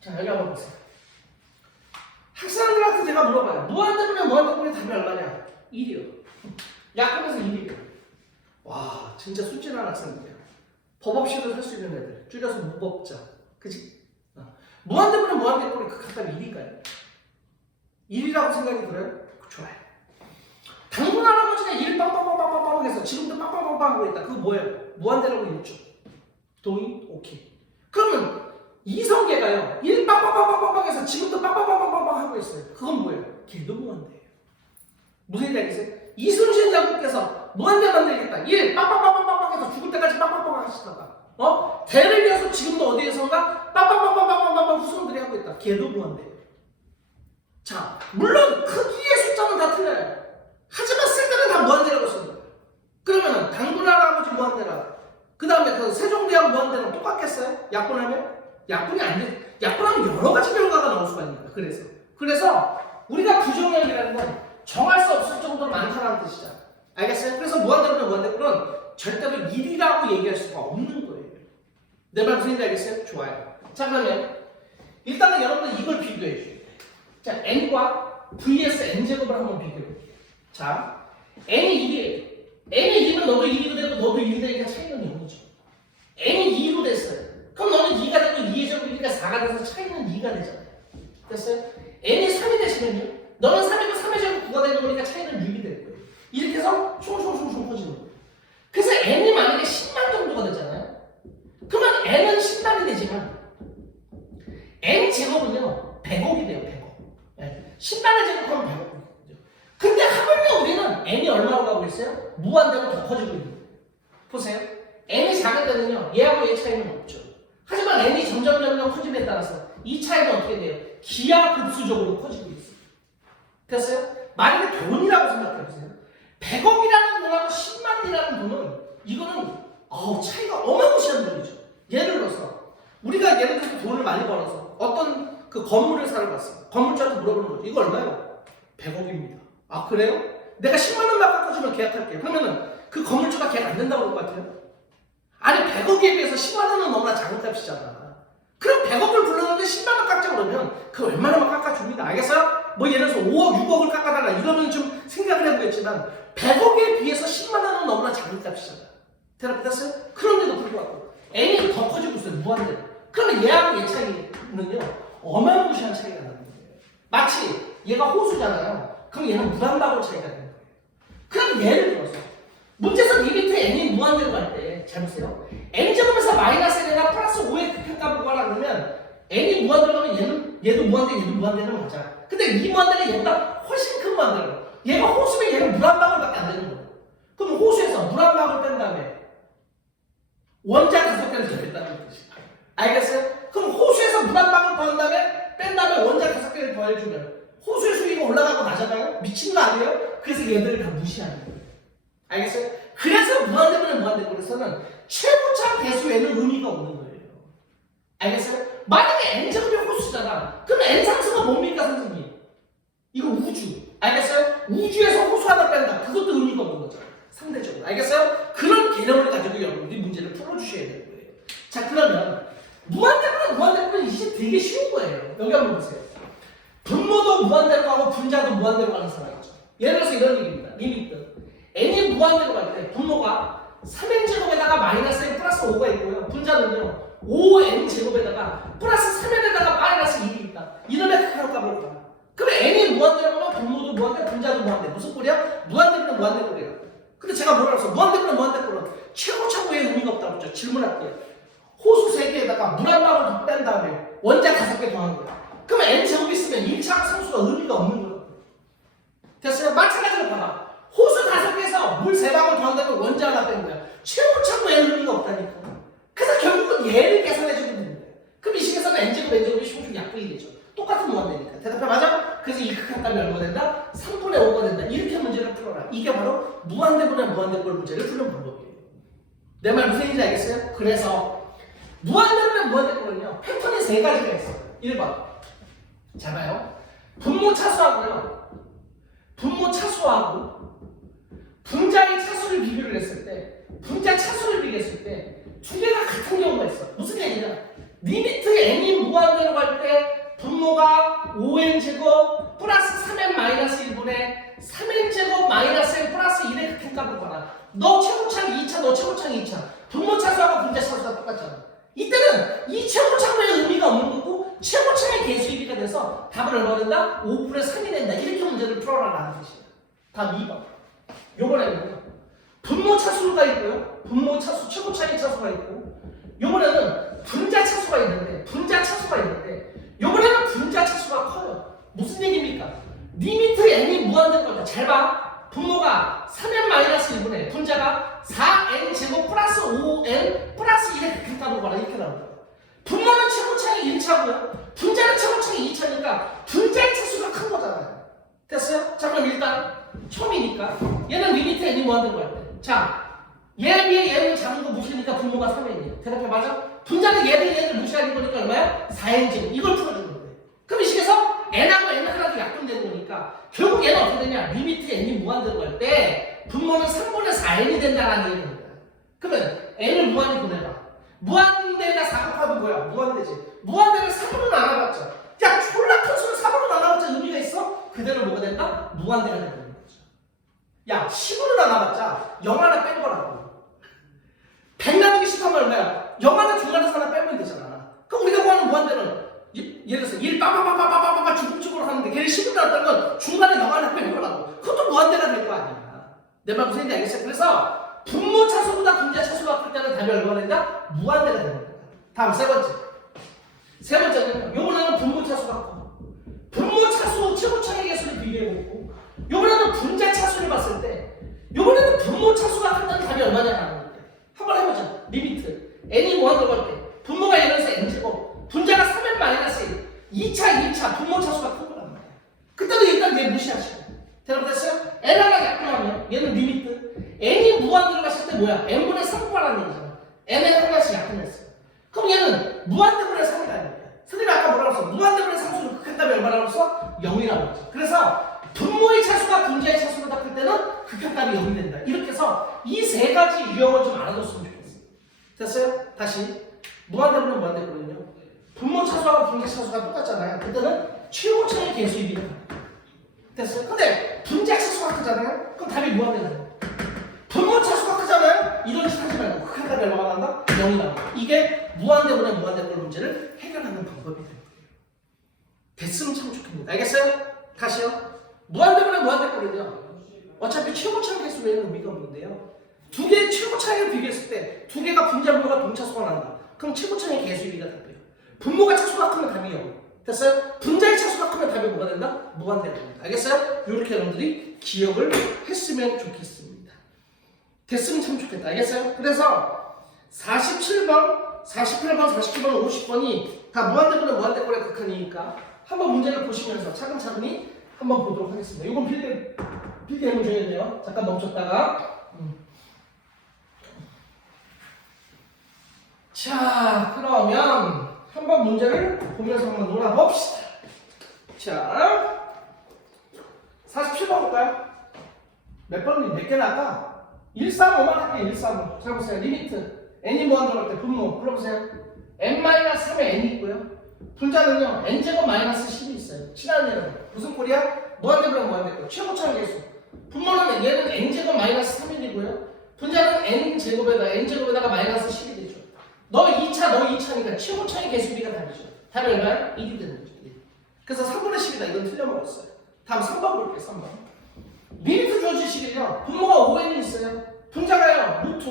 자, 여기 한번 보세요. 학생들한테 제가 물어봐요. 무한대분의 무한대꼴의 답이 얼마냐? 1이요. 약분해서 1이요. 와, 진짜 순진한 학생들이야. 법 없이도 살 수 있는 애들. 줄여서 무법자. 그치? 무한대분의 무한대꼴의 극한값이 1일까요? 1이라고 생각이 들어요? 좋아요. 당분 할아버지가 1 빵빵빵빵빵빵 해서 지금도 빵빵빵빵 하고 있다. 그거 뭐예요? 무한대라고 읽죠. 동의? 오케이. 그러면 이성계가요 1 빵빵빵빵빵 해서 지금도 빵빵빵빵빵 하고 있어요. 그건 뭐예요? 길도 무한대예요. 무슨 얘기 알겠어요? 이순신 장군께서 무한대 만들겠다. 1 빵빵빵빵빵 해서 죽을 때까지 빵빵빵 하시다가 대를 이어서 지금도 어디에선가 빵빵빵빵빵빵 후손들이 하고 있다. 걔도 무한대예요. 자, 물론 크기의 숫자는 다 틀려요. 하지만 쓸 때는 다 무한대라고 쓰는 거예요. 그러면은 당군 할아버지 무한대라. 그 다음에 그 세종대왕 무한대랑 똑같겠어요? 약분하면? 약분이 안 돼. 약분하면 여러 가지 결과가 나올 수가 있는 거야. 그래서 우리가 부정형이라는 건 정할 수 없을 정도로 많다는 뜻이잖아. 알겠어요? 그래서 무한대분의 무한대꼴은 절대로 1이라고 얘기할 수가 없는 거예요. 내 말 무슨 얘기인지 알겠어요? 좋아요. 자, 그러면 일단은 여러분들 이걸 비교해 주세요. 자, n과 vs n제곱을 한번 비교해 볼게요. 자, n이 1이에요. n이 1이면 너도 1이 되고 너도 1이 되니까 차이는 0이죠. n이 2로 됐어요. 그럼 너는 2가 되고 2의 제곱이니까 4가 돼서 차이는 2가 되잖아요. 됐어요? n이 3이 되시면요. 너는 3이고 3의 제곱 9가 되는 거니까 차이는 6이 될 거예요. 이렇게 해서 숑숑숑숑 퍼지는 거예요. 그래서 n이 만약에 10만 정도가 되잖아요. 그러면 n은 10만이 되지만 n 제곱은요 100억이 돼요. 100억. 10만을 제곱하면 100억이죠. 근데 하물며 우리는 n이 얼마로 가고 있어요? 무한대로 더 커지고 있는 거예요. 보세요. n이 작은 데는요 얘하고 얘 차이는 없죠. 하지만 n이 점점 커짐에 따라서 이 차이는 어떻게 돼요? 기하급수적으로 커지고 있어요. 됐어요? 만약에 돈이라고 생각해보세요. 100억이라는 돈하고 10만이라는 돈은 이거는 차이가 어마무시한 돈이죠. 예를 들어서 우리가 예를 들어서 돈을 많이 벌어서 어떤 그 건물을 사러 갔어. 건물주한테 물어보는 거죠. 이거 얼마요? 100억입니다. 아, 그래요? 내가 10만 원만 깎아주면 계약할게요. 그러면은 그 건물주가 계약 안 된다고 그럴 것 같아요? 아니, 100억에 비해서 10만 원은 너무나 작은 값이잖아. 그럼 100억을 불렀는데 10만 원 깎자 그러면 그 웬만하면 깎아줍니다. 알겠어요? 뭐 예를 들어서 5억, 6억을 깎아달라 이러면 좀 생각을 해보겠지만 100억에 비해서 10만 원은 너무나 작은 값이잖아. 대답했어요? 그런데도 불구하고 n이 더 커지고 있어요. 무한대로. 그러면 얘하고 얘 차이는요 어마무시한 차이가 나는 거예요. 마치 얘가 호수잖아요. 그럼 얘는 무한방울 차이가 되는 거예요. 그럼 예를 들어서 문제에서 리미트 n이 무한대로 갈 때 잘 보세요. n제곱에서 마이너스 n이나 플러스 5의 극한값을 구하라 그러면 n이 무한대로 가면 얘도 무한대, 얘도 무한대는 맞아. 근데 이 무한대가 얘보다 훨씬 큰 무한대로. 얘가 호수면 얘는 물 한 방울밖에 안 되는 거예요. 그럼 호수에서 물 한 방울 뺀 다음에 원자 5개를 더했다는 뜻이야. 알겠어요? 그럼 호수에서 물 한 방울 더한 다음에 뺀 다음에 원자 5개를 더해주면 호수의 수위가 올라가고 나잖아요. 미친 거 아니에요? 그래서 얘들을 다 무시하는 거예요. 알겠어요? 그래서 무한대분의 무한대꼴에서는 최고차 개수에는 의미가 없는 거예요. 알겠어요? 만약에 n제곱이 호수잖아. 그럼 n상수가 뭡니까 선생님? 이거 우주. 알겠어요? 우주에서 호수 하나 뺀다. 그것도 의미가 없는 거죠. 상대적으로. 알겠어요? 그런 개념을 가지고 여러분들이 문제를 풀어주셔야 되는 거예요. 자, 그러면 무한대꼴은 이제 되게 쉬운 거예요. 여기 한번 보세요. 분모도 무한대로 가고 분자도 무한대로 가는 사람이죠. 예를 들어서 이런 얘기입니다. 리미트. n이 무한대로 갈 때 분모가 3n제곱에다가 마이너스 n 플러스 5가 있고요. 분자는요. 5n제곱에다가 플러스 3n에다가 마이너스 1이 있다. 이놈의 극한 값을 구하라. 그럼 n이 무한대로 가면 분모도 무한대, 분자도 무한대. 무슨 꼴이야? 무한대면 무한대꼴이야. 근데 제가 뭐라 그랬어? 무한대꼴은 무한대꼴은 최고차고의 의미가 없다고 했죠. 질문할게요. 호수 3개에다가 물 한 방울 더 뺀 다음에 원자 5개 더한 거야. 그럼 n제곱 있으면 1차 상수가 의미가 없는 거야. 됐어요? 마찬가지로 봐봐. 호수 5개에서 물 3방울 더한다면 원자 하나 뺀 거야. 최고차고의 의미가 없다니까. 그래서 결국은 얘를 계산해주면 되는 거야. 그럼 이 식에서는 n제곱이 shum 약분이 되죠. 똑같은 무한대니까. 대답해 맞아? 그래서 이 극한값이 얼마 된다? 3분의 5가 된다. 이렇게 문제를 풀어라. 이게 바로 무한대분의 무한대꼴 문제를 푸는 방법이에요. 내 말 무슨 얘기인지 알겠어요? 그래서 무한대분의 무한대꼴은요. 패턴이 3가지가 있어요. 1번. 잘 봐요. 분모 차수하고요. 분모 차수하고 분자의 차수를 비교를 했을 때 분자 차수를 비교했을 때 두 개가 같은 경우가 있어. 무슨 얘기냐? 리미트 n이 무한대로 갈 때 분모가 5n제곱 플러스 3n 마이너스 1분의 3n제곱 마이너스 n 플러스 1의 극한값을 봐라. 너 최고차항 2차, 너 최고차항 2차. 분모 차수하고 분자 차수가 똑같잖아. 이때는 이 최고차항의 의미가 없는 거고 최고차항의 개수입이가 돼서 답을 얼마 된다? 5분의 3이 된다. 이렇게 문제를 풀어라라는 뜻이야. 답 2번. 요번에는 분모 차수가 있고요. 분모 차수, 최고차항의 차수가 있고 요번에는 분자 차수가 있는데 요번에는 분자 차수가 커요. 무슨 얘기입니까? 리미트 n이 무한대로 갈 때 잘 봐. 분모가 3n-1분의 분자가 4n 제곱 플러스 5n 플러스 1의 극한값으로 봐라. 이렇게 나옵니다. 분모는 최고차항이 1차고요. 분자는 최고차항이 2차니까 분자의 차수가 큰 거잖아요. 됐어요? 자, 그럼 일단 처음이니까 얘는 리미트 n이 무한대로 갈 때. 자, 얘 비해 얘를 작은 거 무시하니까 분모가 3n이에요. 대답해 맞아? 분자는 얘를 무시하는 거니까 얼마야? 4n제곱. 이걸 풀어주는 거예요. 그럼 이 식에서 n하고 n 하나도 약분되는 거니까 결국 얘는 어떻게 되냐? 리미트 n이 무한대로 갈 때 분모는 3분의 4n이 된다는 얘기입니다. 그러면 n을 무한히 보내봐. 무한대에다 4 곱하면 뭐야? 무한대지. 무한대를 3으로 나눠봤자 야, 졸라 큰 수를 3으로 나눠봤자 의미가 있어? 그대로 뭐가 된다? 무한대가 된다. 야, 10으로 나눠봤자 0 하나 뺀 거라고. 100 나누기 10 하면 얼마야? 0 하나 중간에서 하나 빼면 되잖아. 그럼 우리가 구하는 무한대는 예를 들어서 1 빠바바바바바바 죽음죽으로 하는데 걔를 10으로 나눴다는 건 중간에 0 하나 뺀 거라고. 그것도 무한대가 될 거 아니야. 내 말 무슨 얘기인지 알겠어요? 그래서 분모 차수보다 분자 차수가 클 때는 답이 얼마나 된다? 무한대가 되는 거야. 다음 세 번째. 세 번째는 요번에는 분모 차수가 커. 분모 차수 최고차항의 개수를 비교해보고 요번에는 분자 차수를 봤을 때 요번에는 분모 차수가 큰다는 답이 얼마냐라는 거예요. 한번 해보자. 리미트 n이 무한대로 갈 때 분모가 예를 들어서 n제곱 분자가 3n-1 2차 분모 차수가 큰 거란 말이야. 그때도 일단 얘 무시하시고 대답 됐어요? n 하나 약분하면 얘는 리미트 n이 무한대로 갔을 때 뭐야? n분의 3구하라는 얘기잖아. n에 하나씩 약분했어. 그럼 얘는 무한대분의 3이라는 거야. 선생님이 아까 뭐라고 했어? 무한대분의 상수는 극한답이 얼마라고 했어? 0이라고 했어. 그래서 분모의 차수가 분자의 차수보다 클 때는 극한값이 0이 된다. 이렇게 해서 이 세 가지 유형을 좀 알아뒀으면 좋겠어요. 됐어요? 다시 무한대분은 무한대분은요. 분모 차수하고 분자 차수가 똑같잖아요. 그때는 최고차의 개수입니다. 됐어요? 근데 분자 차수가 크잖아요? 그럼 답이 무한대잖아요. 분모 차수가 크잖아요? 이런 짓 하지 말고 극한값이 얼마가 난다? 0이 나온다. 이게 무한대분의 무한대분 문제를 해결하는 방법이 됩니다. 됐으면 참 좋겠습니다. 알겠어요? 다시요. 무한대분의 무한대꼴은요. 어차피 최고차의 개수 외에는 의미가 없는데요. 두 개의 최고차를 비교했을 때 두 개가 분자 분모가 동차수가 난다. 그럼 최고차의 개수입니다. 답이에요. 분모가 차수가 크면 답이 0. 됐어요? 분자의 차수가 크면 답이 뭐가 된다? 무한대가 됩니다. 알겠어요? 이렇게 여러분들이 기억을 했으면 좋겠습니다. 됐으면 참 좋겠다. 알겠어요? 그래서 47번, 48번, 50번이 다 무한대분의 무한대꼴의 극한이니까 한번 문제를 보시면서 차근차근히 한번 보도록 하겠습니다. 이건 필기 해보 줘야 돼요. 잠깐 멈췄다가. 자, 그러면 한번 문제를 보면서 한번 놀아봅시다. 자, 47번 볼까요? 몇 개 나까? 135만 할게요. 135. 잘 보세요. 리미트. n이 무한대로 할 때 분모. 불러보세요. n-3에 n이 있고요. 분자는요. n제곱 마이너스 10이 있어요. 친한 여러분. 무슨 꼴이야? 무한대로 무한대로. 최고차의 개수. 분모는 얘는 n제곱 마이너스 3이고요. 분자는 n제곱에다가 마이너스 10이 되죠. 너 2차니까 최고차의 개수비가 다르죠. 답이 얼마야? 1이 되는 거죠. 1. 그래서 3분의 10이다. 이건 틀려먹었어요. 다음 3번 볼게요. 3번. 리미트 주어지시길요. 분모가 5n이 있어요. 분자가요. 루트.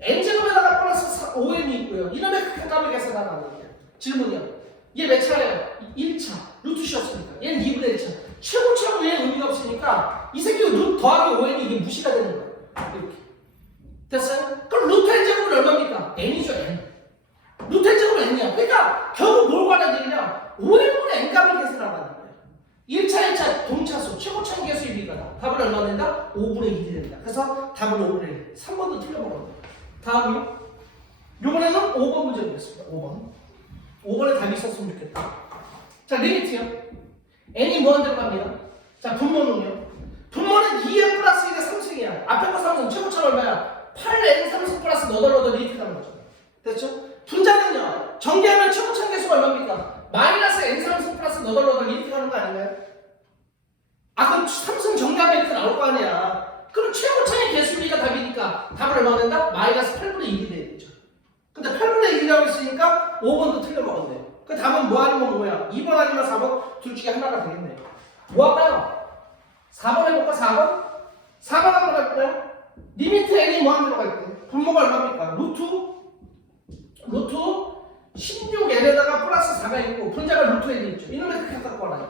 n제곱에다가 플러스 5n이 있고요. 이놈의 극한 값을 계산하는 거예요. 질문이요. 얘 몇 차예요? 1차. 루트 씌웠으니까. 얘는 2분의 1차. 최고차로 얘 의미가 없으니까 이 새끼가 루트 더하기 5n이 이게 무시가 되는 거예요. 이렇게. 됐어요? 그럼 루트 n제곱은 얼마입니까? n이죠, n. 루트 n제곱은 n이야. 그러니까 결국 뭘 받아들이냐? 5n분의 n 값을 계산하라는 거예요. 1차 동차수, 최고차의 개수의 비례가 답은 얼마 된다? 5분의 1이 된다. 그래서 답은 5분의 1. 3번도 틀려먹었네. 다음이요. 요번에는 5번 문제 보겠습니다. 5번. 5번에 답이 있었으면 좋겠다. 자, 리미트요. n이 무한대로 갑니다. 자, 분모는요. 분모는 2n 플러스 1의 3승이야. 앞에 거 3승, 최고차는 얼마야? 8n 3승 플러스 너덜너덜 리미트 가는 거죠. 됐죠? 분자는요. 전개하면 최고차 개수가 얼마입니까? 마이너스 n 3승 플러스 너덜너덜 리미트 가는 거 아닌가요? 아, 그럼 3승 정리하면 이렇게 나올 거 아니야. 그럼 최고차의 개수비가 답이니까 답을 얼마 된다? 마이너스 8분의 1이 되겠죠. 근데 8분의 1이라고 했으니까 5번도 틀려먹었네요. 그 답은 뭐 아니면 뭐야? 2번 아니면 4번 둘 중에 하나가 되겠네요. 뭐 할까요? 4번 해볼까? 4번? 4번 한번 해볼까요? 리미트 n이 뭐 하는 갈 때? 분모가 얼마입니까? 루트 16n에다가 플러스 4가 있고 분자가 루트 n이 있죠. 이놈의 그렇게 갖고 와라.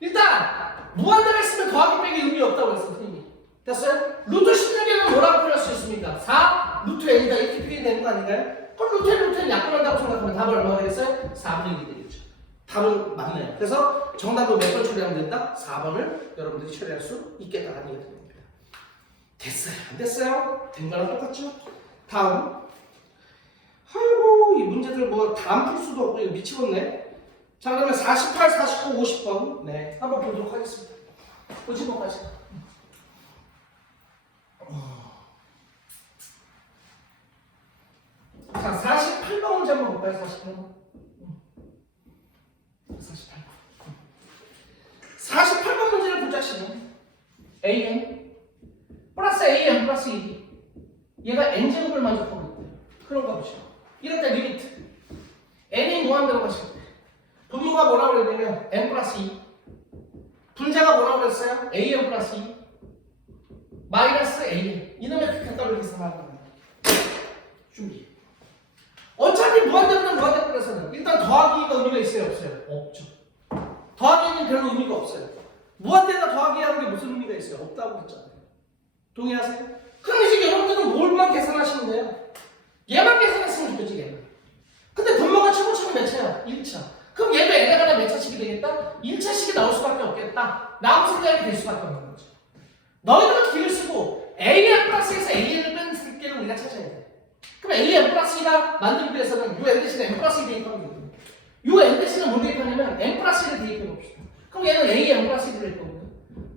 일단 무한대를 쓰면 더하기 빼기 의미 없다고 했어 선생님이. 됐어요? 루트 16n은 뭐라고 표현할 수 있습니까? 4 루트 n이다 이렇게 표현되는 거 아닌가요? 그럼 루트는 약분한다고 생각하면 답은 얼마가 되겠어요? 4분의 1이 되겠죠. 답은 맞네요. 그래서 정답은 몇 번 처리하면 된다? 4번을 여러분들이 처리할 수 있겠다는 얘기가 됩니다. 됐어요? 안 됐어요? 된 거랑 똑같죠? 다음. 아이고 이 문제들 뭐 다 안 풀 수도 없고 이거 미치겠네. 자 그러면 48, 49, 50번 네 한번 보도록 하겠습니다. 50번까지. 자 48번 문제 한번 볼까요? 48번. 48번 문제를 보자시면 an 플러스 an 플러스 2b 얘가 n제곱을 만족하고 있대요. 그런가 보시죠. 이럴 때 리미트 n이 무한대로 가시면 돼요. 분모가 뭐라고 그랬냐면 n 플러스 2 분자가 뭐라고 그랬어요? an 플러스 2 마이너스 an 이놈의 극한값을 계산하는 거예요. 준비. 어차피 무한대로는 무한대로에서는 일단 더하기가 의미가 있어요? 없어요? 없죠. 더하기는 별로 의미가 없어요. 무한대에다 더하기 하는 게 무슨 의미가 있어요? 없다고 했잖아요. 동의하세요? 그럼 이제 여러분들은 뭘만 계산하시면 돼요? 얘만 계산했으면 좋겠지 얘는. 근데 분모가 최고차는 몇 차야? 1차. 그럼 얘도 n에다가 몇 차씩이 되겠다? 1차씩이 나올 수밖에 없겠다. 라고 생각이 될 수밖에 없는 거죠. 너희들은 길을 쓰고 an 플러스에서 an을 뺀 때를 우리가 찾아야 돼. 그럼 an 플러스 2가 만들기 위해서는 요 n 대신에 n 플러스 2 대입하면 되거든요. 요 n 대신에 뭘 대입하냐면 n 플러스 1을 대입해 봅시다. 그럼 얘는 an 플러스 1이 될 거고요.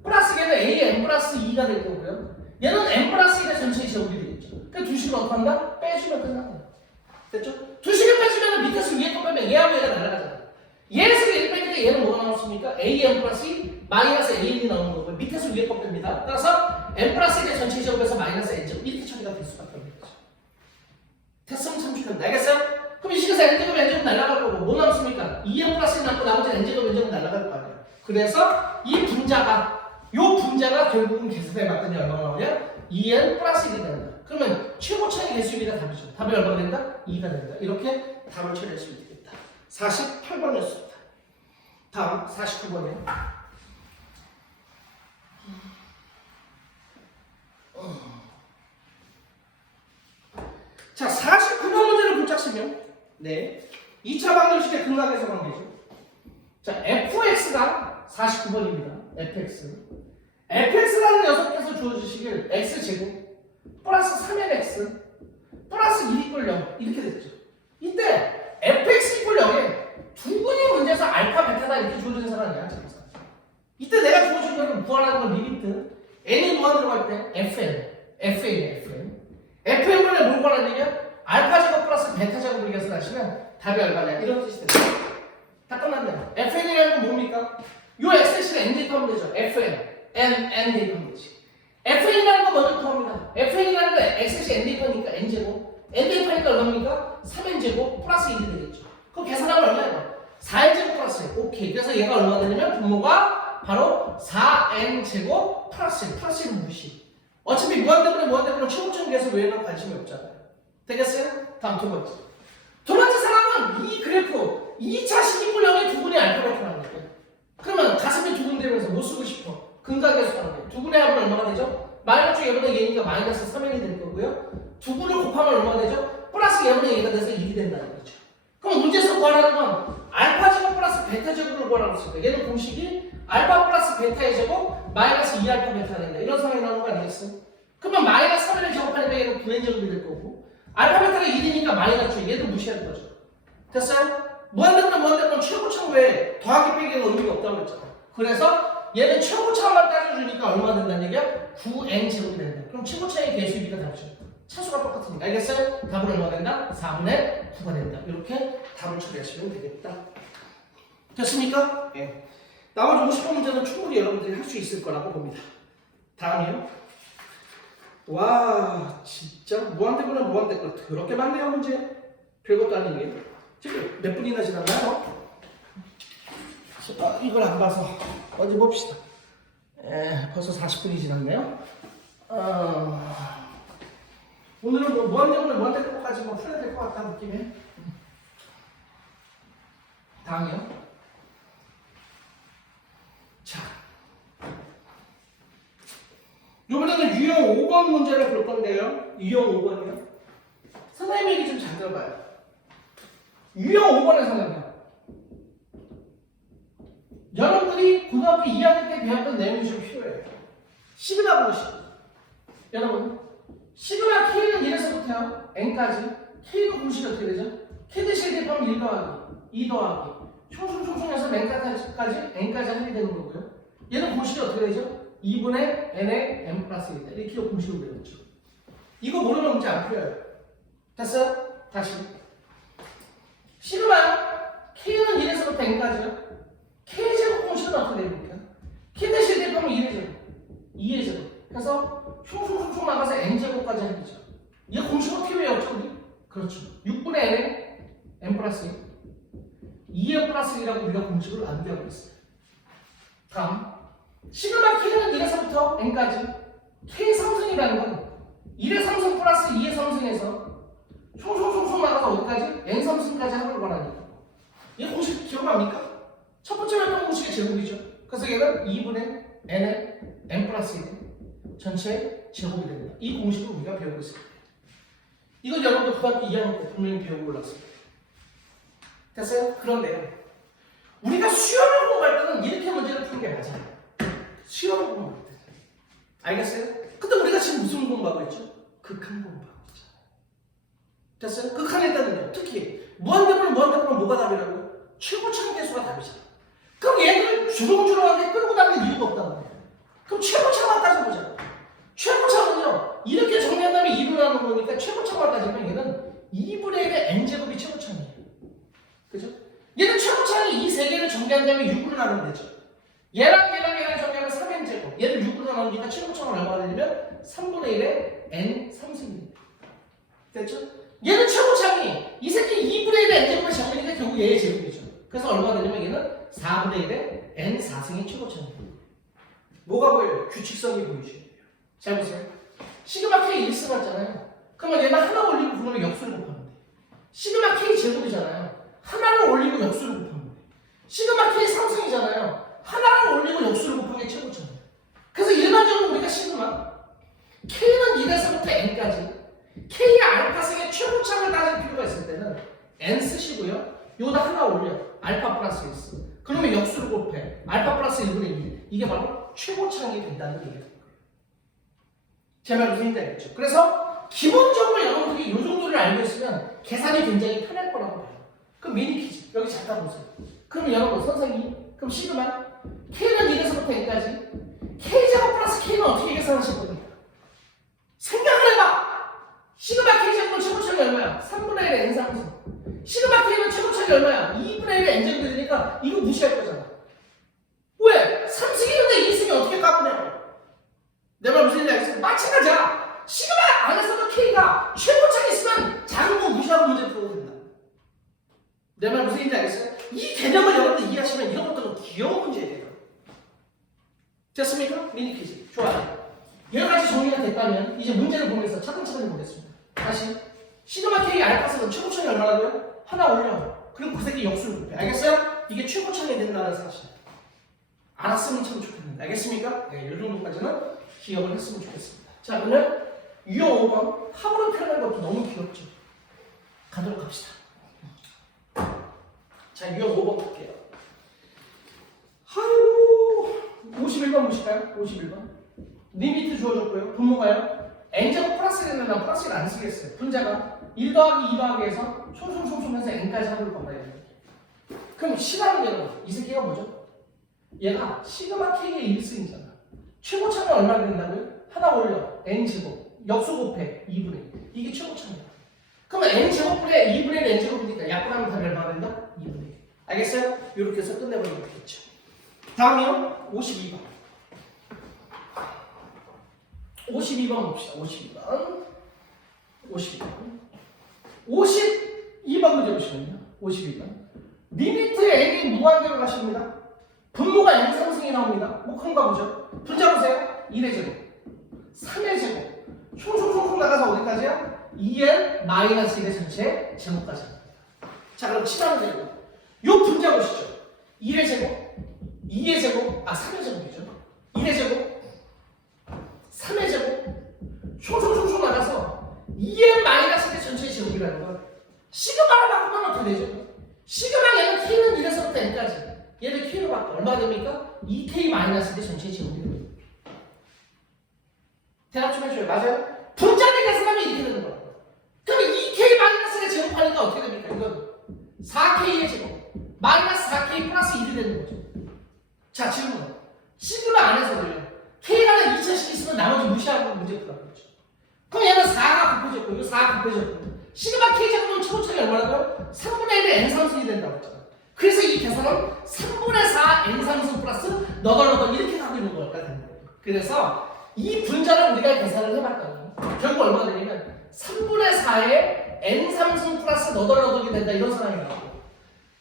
플러스 얘는 an 플러스 2가 될 거고요. 얘는 n 플러스 1의 전체의 제곱이 되겠죠. 그러니까 두 식을 어떻게 한다? 빼주면 끝나요. 됐죠? 두 식을 빼주면 밑에서 위에 거 빼면 얘하고 얘가 날아가잖아. 얘에서 1 빼니까 얘는 뭐가 나왔습니까? an 플러스 2 마이너스 an이 나오는 거고요. 밑에서 위에 거 뺍니다. 따라서 n 플러스 1의 전체의 제곱에서 마이너스 n제곱 이렇게 처리가 될 수밖에 없는 거죠. 됐으면 참 좋겠네. 알겠어요? 그럼 이 식에서 n제곱 n제곱 날아갈 거고 뭐 남습니까? 2n 플러스 1 남고 나머지 n제곱 n제곱 날아갈 거 아니에요. 그래서 이 분자가 결국은 계산해 봤더니 얼마가 나오냐? 2n 플러스 1이 된다. 그러면 최고차의 개수비가 답이죠. 답이 얼마가 된다? 2가 된다. 이렇게 답을 처리할 수 있겠다. 48번이었습니다. 다음 49번이요. 자 49번 문제를 붙잡으면 네 2차 방정식의 극락에서 관계죠. 자 49번입니다. fx. fx라는 녀석께서 주어주시길 x제곱 플러스 3nx 플러스 1 = 0 이렇게 됐죠. 이때 fx = 0에 두 분이 문제에서 알파, 베타다 이렇게 주어진 사람이야. 이때 내가 주어진 거는 구하라는 건 리미트 n이 무한 들어갈 때 fn fn분의 뭘 구하라는 얘기야? 알파 제곱 플러스 베타 제곱을 이겨서 하시면 답이 얼마냐 이런 뜻이 됩니다. 다 끝났네요. fn이라는 건 뭡니까? 요 x씨가 n 대입하면 되죠. fn n 대입하면 되지. fn이라는 거 먼저 구합니다. fn이라는 거 x씨 n 대입하니까 n제곱 n 대입하니까 얼마입니까? 3n제곱 플러스 1이 되겠죠. 그럼 계산하면 얼마예요? 4n제곱 플러스 1. 오케이. 그래서 얘가 얼마 되냐면 분모가 바로 4n제곱 플러스 1. 플러스 1은 무시. 어차피 무한대분은 최고점 계속 외에는 관심이 없잖아요. 되겠어요? 다음 두 번째. 두 번째 사람은 이 그래프 2차 식이분량의 두 분의 알파 베타라는 거예요. 그러면 가슴이 두근대면서 못 쓰고 싶어. 근각에서 하는 거예요. 두 분의 합은 얼마나 되죠? 마이너스 얘보다 얘니까 마이너스 3n이 될 거고요. 두 분을 곱하면 얼마나 되죠? 플러스 얘보다 얘가 돼서 1이 된다는 거죠. 그럼 문제에서 구하라는 건 알파 제곱 플러스 베타 제곱을 구하라고 했습니다. 얘는 공식이 알파 플러스 베타의 제곱 마이너스 2알파 베타가 된다. 이런 상황이 나오는 거 아니겠어요? 그러면 마이너스 3n을 제곱하니까 얘는 9n 제곱이 될 거고 알파 베타가 1이니까 마이너스 2 얘도 무시할 거죠. 됐어요? 무한대분은 최고차 외에 더하기 빼기는 의미가 없다고 했잖아. 그래서 얘는 최고차만 따져주니까 얼마 된다는 얘기야? 9n 제곱이 된다. 그럼 최고차의 개수비가 답이죠. 차수가 똑같으니까. 알겠어요? 답은 얼마 된다? 4분의 9가 된다. 이렇게 답을 처리하시면 되겠다. 됐습니까? 예. 나머지 50번 문제는 충분히 여러분들이 할 수 있을 거라고 봅니다. 다음이요. 와, 진짜 무한대분은 무한대분 더럽게 많네요, 문제. 별것도 아닌 게. 지금 몇 분이나 지났나요? 이걸 안 봐서 어디 봅시다. 벌써 40분이 지났네요. 오늘은 뭐 무한대분은 무한대분까지 뭐 풀어야 될 것 같다는 느낌에. 다음이요. 자, 이번에는 유형 5번 문제를 볼 건데요. 유형 5번이요. 선생님 얘기 좀 잘 들어봐요. 유형 5번에서는요. 여러분들이 고등학교 2학년 때 배웠던 내용이 좀 필요해요. 시그마 공식. 여러분, 시그마 K는 1에서부터요. N까지. K는 공식이 어떻게 되죠? K 대신 대입하면 1 더하기, 2 더하기. 총총총총해서 N까지 N까지 하게 되는 거고요. 얘는 공식이 어떻게 되죠? 2분의 N의 N 플러스 1이다. 이렇게 공식으로 되겠죠. 이거 모르면 문제 안 풀려요. 됐어요? 다시. 시그마 K는 1에서부터 N까지요. K제곱 공식은 어떻게 됩니까? K 대신 대입하면 1의 제곱, 2의 제곱. 그래서 총총총총 나가서 N제곱까지 하겠죠. 이 공식은 P 외웠죠, 우리? 그렇죠. 6분의 N의 N 플러스 1. 2N 플러스 1이라고 우리가 공식을 안 배우고 있어요. 다음. 시그마 K는 1에서부터 N까지. K 상승이라는 건 1의 상승 플러스 2의 상승에서 총총총총 나가서 어디까지? N 상승까지 합을 권하니까. 이 공식 기억합니까? 첫 번째 활동 공식의 제곱이죠. 그래서 얘는 2분의 N의 N 플러스 1 전체 제곱이 됩니다. 이 공식을 우리가 배우고 있습니다. 이건 여러분들 고등학교 2학년 때 분명히 배우고 올랐습니다. 됐어요? 그런데요. 우리가 수열을 공부할 때는 이렇게 문제를 푸는 게 맞아요. 수열을 공부할 때. 알겠어요? 근데 우리가 지금 무슨 공부하고 있죠? 극한 공부하고 있잖아요. 됐어요? 극한일 때는요. 특히 무한대분은 뭐가 답이라고요? 최고차의 개수가 답이잖아. 그럼 얘를 주렁주렁하게 끌고 다니는 이유가 없다는 거예요. 그럼 최고차만 따져보자. 최고차는요. 이렇게 정리한 다음에 2로 나누는 거니까 최고차만 따지면 얘는 2분의 1의 n제곱이 최고차예요. 그죠? 얘는 최고차는 이 세 개를 정리한 다음에 6으로 나누면 되죠. 얘랑 정리하면 3n제곱. 얘를 6으로 나누니까 최고차가 얼마가 되냐면 3분의 1의 n 3승입니다. 됐죠? 얘는 최고차이 이 새끼 2분의 1의 n제곱을 정리니까 결국 얘의 제곱이죠. 그래서 얼마가 되냐면 얘는 4분의 1의 n 4승의 최고차입니다. 뭐가 보여요? 규칙성이 보이죠. 잘 보세요. 시그마 K 1승 왔잖아요. 그러면 얘는 하나 올리고 그러면 역수를 곱하면 돼. 시그마 K 제곱이잖아요. 하나를 올리고 역수를 곱하면 돼. 시그마 K 상승이잖아요. 하나를 올리고 역수를 곱한 게 최고차예요. 그래서 일반적으로 우리가 시그마 K는 1에서부터 N까지 K의 알파승의 최고차를 따질 필요가 있을 때는 N 쓰시고요. 요다 하나 올려. 알파 플러스 1. 그러면 역수를 곱해. 알파 플러스 1분의 바로 최고창이 된다는 얘기가 됩니다. 제 말 무슨 얘기인지 알겠죠? 그래서 기본적으로 여러분들이 이 정도를 알고 있으면 계산이 굉장히 편할 거라고 봐요. 그럼 미니 퀴즈 여기 잠깐 보세요. 그럼 여러분 선생님 그럼 시그마 K는 1에서부터 N까지 K제곱 플러스 K는 어떻게 계산하실 겁니까? 생각을 해봐! 시그마 K제곱은 최고차이 얼마야? 3분의 1의 N상수. 시그마 K는 최고차이 얼마야? 2분의 1의 N제곱이 되니까 이거 무시할 거잖아. 왜? 3승이는데 2승이 어떻게 까부냐고. 내 말 무슨 얘기인지 알겠어? 마찬가지야. 시그마 안에서도 K가 최고차이 있으면 작은 거 무시하고 문제 풀어도 된다. 내 말 무슨 얘기인지 알겠어요? 이 개념을 여러분들 이해하시면 이런 것들은 귀여운 문제예요. 됐습니까? 미니 퀴즈. 좋아요. 여러 가지 정리가 됐다면 이제 문제를 보면서 차근차근 보겠습니다. 다시 시그마 K 알파스는 최고차이 얼마라고요? 하나 올려. 그리고 그 새끼 역수를 곱해. 알겠어요? 이게 최고차이 된다는 사실. 알았으면 참 좋겠는데. 알겠습니까? 네, 이 정도까지는 기억을 했으면 좋겠습니다. 자, 그러면 유형 5번 합으로 표현한 것도 너무 귀엽죠? 가도록 합시다. 자, 유형 5번 볼게요. 아이고 51번 보실까요? 51번 리미트 주어졌고요. 분모가요. n제곱 플러스 1은 난 플러스 1 안 쓰겠어요. 분자가 1 더하기 2 더하기 해서 촘촘촘촘 해서 n까지 합을 건가요? 그럼 시간은 여러분 이 새끼가 뭐죠? 얘가 시그마 k의 1승이잖아. 최고차는 얼마나 된다고요? 하나 올려 n제곱 역수 곱해 2분의 1 이게 최고차입니다. 그러면 n제곱분의 2분의 1 n제곱이니까 약분하면 답이 얼마나 된다? 2분의 1 알겠어요? 이렇게 해서 끝내버리면 되겠죠. 다음이요 52번 52번 봅시다. 52번 문제 보시면요 52번 리미트 n이 무한대로 가십니다. 분모가 n 상승이 나옵니다. 뭐 큰가 보죠. 분자 보세요. 1의 제곱 3의 제곱 총총총총 나가서 어디까지야? 2n 마이너스 1의 전체 제곱까지. 자 그럼 치환 되고 요 분자 보시죠. 1의 제곱 2의 제곱 3의 제곱이죠. 1의 제곱 3의 제곱 총총총총 나가서 2n 마이너스 1의 전체 제곱이라는 건 시그마를 바꾸면 어떻게 되죠? 시그마 얘는 k는 1에서부터 n까지 얘를 k로 바꿔 얼마 됩니까? 2k 마이너스 1의 전체 제곱이 됩니다. 대답 좀 해줘요. 맞아요? 분자를 계산하면 이렇게 되는 거야. 그럼 2k 마이너스 1의 제곱하니까 어떻게 됩니까? 이건 4k의 제곱 마이너스 4k 플러스 1이 되는 거죠. 자 질문 시그마 안에서도요 k가 2000씩 있으면 나머지 무시하고 문제 풀라고 했죠. 그럼 얘는 4가 곱해졌고 이거 4가 곱해졌고 시그마 k 제곱은 최고차이 얼마라고요? 3분의 1의 n 상승이 된다고 했잖아. 그래서 이 계산은 3분의 4 n 상승 플러스 너덜너덜 이렇게 가고 있는 거가 되는 거예요. 그래서 이 분자를 우리가 계산을 해봤더니 결국 얼마가 되냐면 3분의 4의 n 상승 플러스 너덜너덜이 된다 이런 상황이 나오고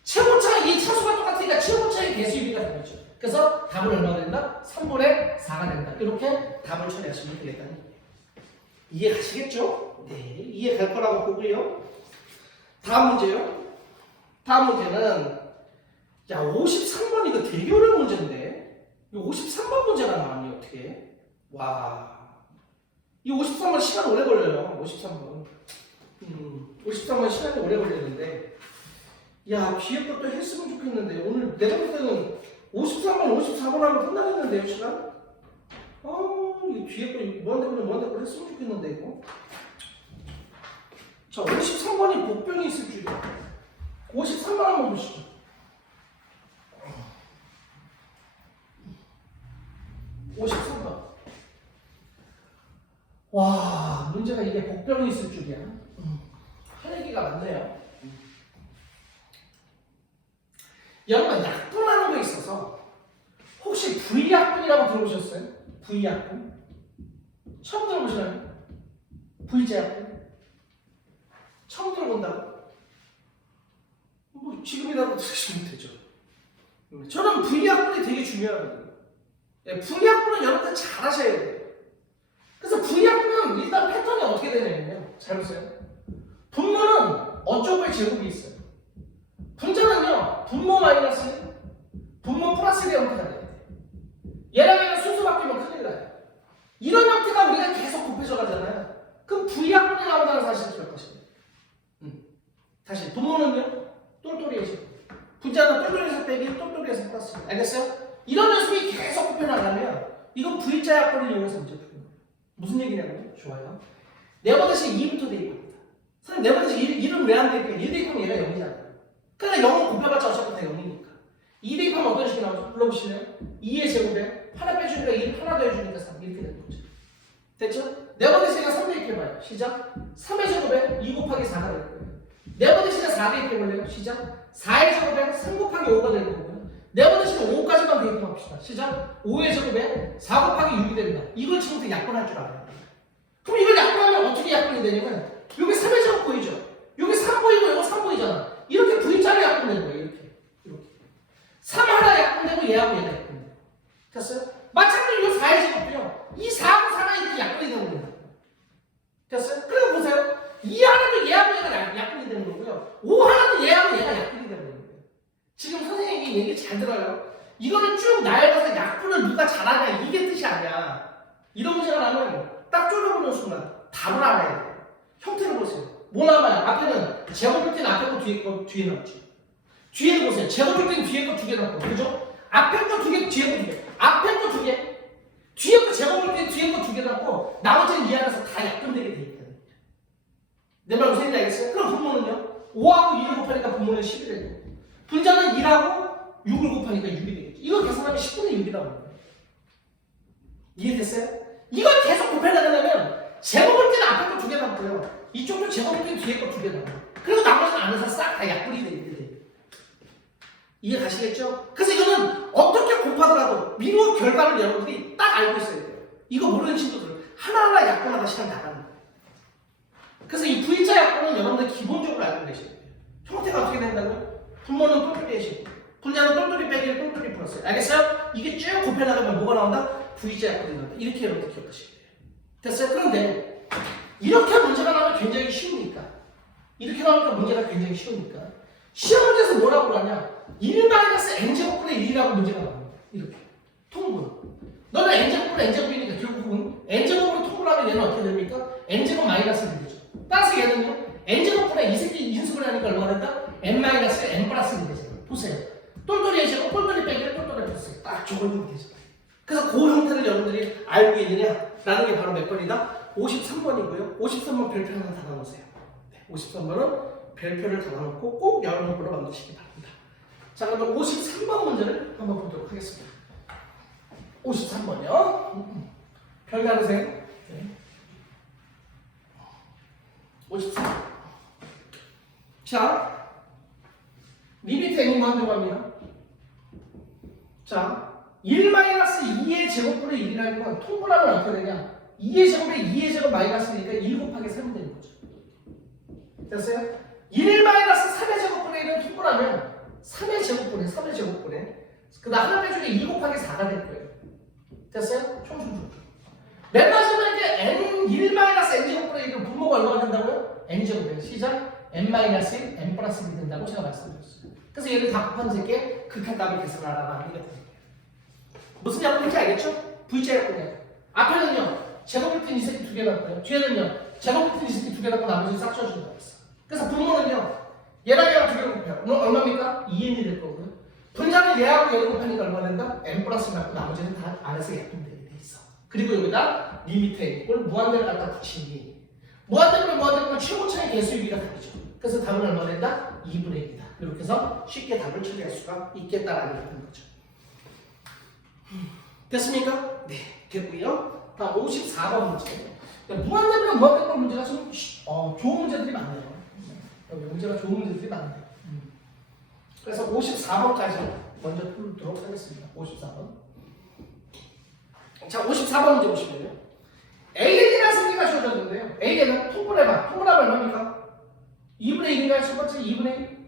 최고차 이 차수가 똑같으니까 최고차의 개수비가 되겠죠. 그래서 답은 얼마가 된다? 3분의 4가 된다. 이렇게 답을 처리하시면 되겠다는 얘기예요. 이해가시겠죠? 네, 이해 갈 거라고 보고요. 다음 문제요. 다음 문제는 야 53번 이거 되게 어려운 문제인데 이거 53번 문제가 나왔니 어떻게? 와, 이 53번 시간 오래 걸려요. 53번. 53번 시간이 오래 걸리는데 야 뒤에 것도 했으면 좋겠는데 오늘 내가 볼 때는 53번, 54번 하면 끝나겠는데요 시간? 이 뒤에 거 뭔데 걸 했으면 좋겠는데 이거. 자 53번이 복병이 있을 줄이야. 53번 한번 보시죠. 와 문제가 이게 복병이 있을 줄이야. 할 얘기가 많네요. 여러분 약분하는 거 있어서 혹시 V약분이라고 들어보셨어요? V약분? 처음 들어보시나요? V제약분? 처음 들어본다고? 뭐 지금이라도 들으시면 되죠. 저는 V약분이 되게 중요하거든요. V약분은 여러분들 잘 하셔야 돼요. 그래서 V약분은 일단 패턴이 어떻게 되냐면요. 잘 보세요. 분모는 어쩌고의 제곱이 있어요. 분자는요. 분모 마이너스 분모 플러스 1의 형태가 돼요. 얘랑 얘랑 순수 바뀌면 큰일 나요. 이런 형태가 우리가 계속 곱해져 가잖아요. 그럼 V약분이 나온다는 사실을 기억하시면 돼요. 다시 분모는요. 똘똘이에서 분자는 똘똘이에서 빼기 똘똘이에서 플러스 1. 알겠어요? 이런 연습이 계속 곱해나가면 하냐면 이건 V자 약분을 이용해서 문제 푸는 거예요. 무슨 얘기냐면 좋아요. 네버드시 2부터 대입합니다. 선생님 네버드시 1은 왜 안 대입해요? 1 대입하면 얘가 0이잖아요. 그러니까 0은 곱해봤자 어차피 다 0이니까. 2 대입하면 어떤 식이 나오죠? 불러보실래요? 2의 제곱에 하나 빼주니까 1, 하나 더해주니까 3 이렇게 되는 거죠. 됐죠? 네버드시가 3 대입해봐요. 시작. 3의 제곱에 2 곱하기 4가 될 거예요. 네버드시가 4 대입해볼래요? 시작. 4의 제곱에 3 곱하기 5가 될 거고요. 네버드시는 5까지만 대입해봅시다. 시작. 5의 제곱에 4 곱하기 6이 된다. 이걸 지금부터 약분할 줄 알아요. 그럼 이걸 약분하면 어떻게 약분이 되냐면 여기 3의 제곱 보이죠? 여기 3 보이고 여기 3 보이잖아. 이렇게 V자로 약분되는 거예요. 이렇게. 3 하나 약분되고 얘하고 얘가 약분돼요. 됐어요? 마찬가지로 이 4의 제곱도요. 이 4하고 4가 이렇게 약분이 되는 거예요. 됐어요? 그리고 보세요. 2 하나도 얘하고 얘가 약분이 되는 거고요. 5 하나도 얘하고 얘가 약분이 되는 거예요. 지금 선생님이 얘기 잘 들어요. 이거를 쭉 나열해서 약분을 누가 잘하냐 이게 뜻이 아니야. 이런 문제가 나면 딱 쪼려보는 순간 답을 알아야 돼요. 형태를 보세요. 뭐 남아요? 앞에는 제곱일 때는 앞에 거 뒤에 거 뒤에 남죠. 뒤에도 보세요. 제곱일 때는 뒤에 거 두 개 남고 그죠? 앞에 거 두 개, 뒤에 거 두 개. 앞에 거 두 개. 뒤에 거 제곱일 때는 뒤에 거 두 개 남고 나머지는 이 안에서 다 약분되게 돼 있다는 거예요. 내 말 무슨 얘기인지 알겠어요? 그럼 분모는요? 5하고 2를 곱하니까 분모는 10이 되고 분자는 1하고 6을 곱하니까 6이 되겠죠. 이거 계산하면 10분의 6이 나옵니다. 이해됐어요? 이걸 계속 곱해나가려면 제곱일 때는 앞에 거 두 개 남고요. 이쪽도 제곱일 때는 뒤에 거 두 개 남아요. 그리고 나머지는 안에서 싹 다 약분이 되게 돼요. 이해 가시겠죠? 그래서 이거는 어떻게 곱하더라도 미루어 결과를 여러분들이 딱 알고 있어야 돼요. 이거 모르는 친구들 하나하나 약분하다 시간 나가는 거예요. 그래서 이 V자 약분은 여러분들 기본적으로 알고 계셔야 돼요. 형태가 어떻게 된다고요? 분모는 똘똘이 해시고 분자는 똘똘이 빼기 똘똘이 플러스. 알겠어요? 이게 쭉 곱해나가면 뭐가 나온다? V자 약분이 나온다. 이렇게 여러분들 기억하시면 돼요. 됐어요? 그런데 이렇게 문제가 나오면 굉장히 쉬우니까 이렇게 나오니까 문제가 굉장히 쉬우니까 시험 문제에서 뭐라고 하냐 1-n제곱분의 1이라고 문제가 나옵니다. 이렇게 통분 너는 n제곱분의 n제곱이니까 결국은 n제곱으로 통분하면 얘는 어떻게 됩니까? n제곱 마이너스 1이죠. 따라서 얘는요 n제곱분의 이 새끼 인수분해 하니까 얼마가 된다? n 마이너스 n 플러스 1이 되잖아. 보세요. 똘똘이 해제곱 똘똘이 빼기 똘똘이 플러스 딱 저걸 보면 되죠. 그래서 그 형태를 여러분들이 알고 있느냐 라는 게 바로 몇 번이다? 53번이고요. 53번 별표 하나 달아놓으세요. 네, 53번은 별표를 달아놓고 꼭 여러분으로 만드시기 바랍니다. 자, 그러면 53번 문제를 한번 보도록 하겠습니다. 53번이요. 별 달으세요. 네. 53번. 자, 리미트 n이 뭐 들어갑니다. 자, 1-2의 제곱분의 1이라는 건 통분하면 어떻게 되냐? 2의 제곱에 2의 제곱 마이너스니까 1 곱하기 3이 되는 거죠. 됐어요? 1-3의 제곱분의 1은 통분하면 3의 제곱분의 그 다음 하나 빼주면 2 곱하기 4가 될 거예요. 됐어요? 총총총. 맨 마지막에 n1-n 제곱분의 1은 분모가 얼마가 된다고요? n 제곱이에요. 시작. n-1, n 플러스 1이 된다고 제가 말씀드렸어요. 그래서 얘를 다 곱한 새끼에 극한값을 계산하라는 게 무슨 약분인지 알겠죠? V자 약분이에요. 앞에는요 제곱일 땐 이 새끼 두 개 남고요. 뒤에는요 제곱일 땐 이 새끼 두 개 남고 나머지는 싹 쳐준다고 했어. 그래서 분모는요 얘랑 얘랑 두 개를 곱해요. 그럼 얼마입니까? 2n이 될 거고요. 분자는 얘하고 얘를 곱하니까 얼마 된다? n 플러스 맞고 나머지는 다 안에서 약분되게 돼 있어. 그리고 여기다 리미트 n 이걸 무한대를 갖다 붙이니 무한대면 최고차의 개수이기가 답이죠. 그래서 답은 얼마 된다? 2분의 1이다. 이렇게 해서 쉽게 답을 처리할 수가 있겠다라는 거죠. 됐습니까? 네, 됐고요. 다음 54번 문제. 무한대면 무한대면 문제가 좀 좋은 문제들이 많네요. 여기 문제가 좋은 문제들이 많네요. 그래서 54번까지 먼저 풀도록 하겠습니다. 54번. 자, 54번 문제 보시면요. AN이라는 성질가 주어졌는데요. AN은 통분해봐. 통분하면 얼마입니까? 2분의 1인가요? 첫 번째 2분의 1.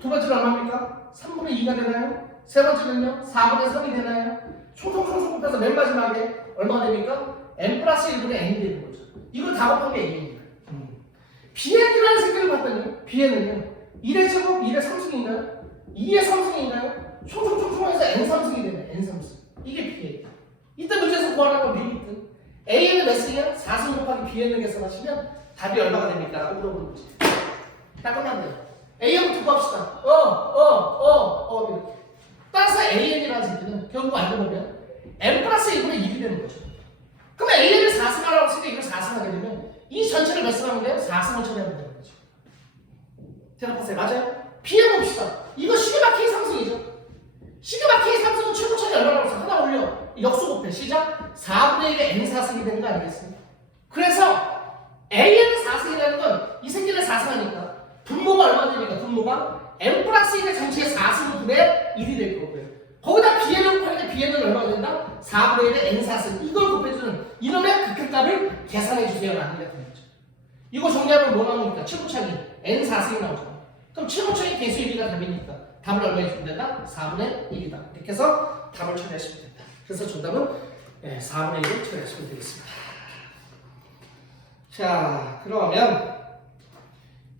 두 번째는 얼마입니까? 3분의 2가 되나요? 세 번째는요? 4분의 3이 되나요? 총총총총 곱해서 맨 마지막에 얼마가 됩니까? n 플러스 1분의 n이 되는 거죠. 이걸 다 곱하면 A입니다. BN이라는 새끼를 봤더니 BN은요 1의 제곱 1의 3승인가요? 2의 3승인가요? 총총총총해서 n 3승이 되네. n 3승. 이게 BN. 이때 문제에서 구하라고 리미트 A는 몇 승이야? 4승 곱하기 BN을 계산하시면 답이 얼마가 됩니까? 라고 물어보는 거지. 딱 끝났네요. A부터 구합시다. 이렇게. 따라서 AN이라는 새끼는 결국 알고 보면 n 플러스 1분의 1이 되는 거죠. 그러면 AN을 4승하라고 했으니까 이걸 4승하게 되면 이 전체를 몇 승하면 돼요? 4승을 처리하면 되는 거죠. 대답하세요. 맞아요? B해 봅시다. 이거 시그마 K 상승이죠. 시그마 K 상승은 최고점이 얼마라고 해서 하나 올려. 역수 곱해. 시작. 4분의 1의 n 4승이 되는 거 아니겠습니까? 그래서 AN은 4승이라는 건 이 새끼를 4승하니까 분모가 얼마 되니까 분모가 n 플러스 1의 전체의 4승분의 1이 될 거고요. 거기다 Bn을 곱하니까 Bn은 얼마가 된다? 4분의 1의 n 4승. 이걸 곱해주는 이놈의 극극값을 계산해 주세요. 라는 게 되는 거죠. 이거 정리하면 뭐 나옵니까? 최고차기 n 4승이 나오잖아. 그럼 최고차기 개수 1위가 답이니까 답을 얼마에 주면 된다? 4분의 1이다. 이렇게 해서 답을 처리하시면 된다. 그래서 정답은 4분의 1을 처리하시면 되겠습니다. 자, 그러면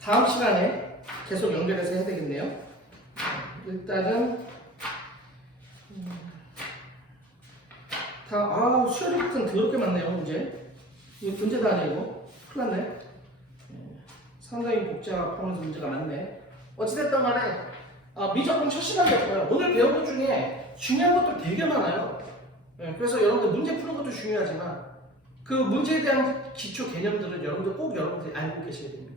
다음 시간에 계속 연결해서 해야 되겠네요. 일단은 수열이 같은 더럽게 많네요. 문제. 이거 문제도 아니고 큰일 났네. 상당히 복잡하면서 문제가 많네. 어찌됐든 간에 미적분 첫 시간이었고요. 오늘 배운 것 중에 중요한 것도 되게 많아요. 그래서 여러분들 문제 푸는 것도 중요하지만 그 문제에 대한 기초 개념들을 여러분들 꼭 여러분들이 알고 계셔야 됩니다.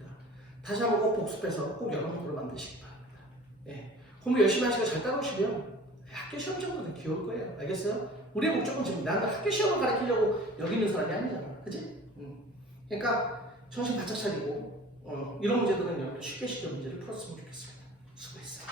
다시 한번 꼭 복습해서 꼭 여러분들로 만드시기 바랍니다. 공부 열심히 하시고 잘 따라오시고요. 학교 시험 정도는 귀여울 거예요. 알겠어요? 우리의 목적은 지금 나한테 학교 시험을 가르치려고 여기 있는 사람이 아니잖아. 그치? 그러니까 정신 바짝 차리고 이런 문제들은 여러분 쉽게 시험 문제를 풀었으면 좋겠습니다. 수고했어요.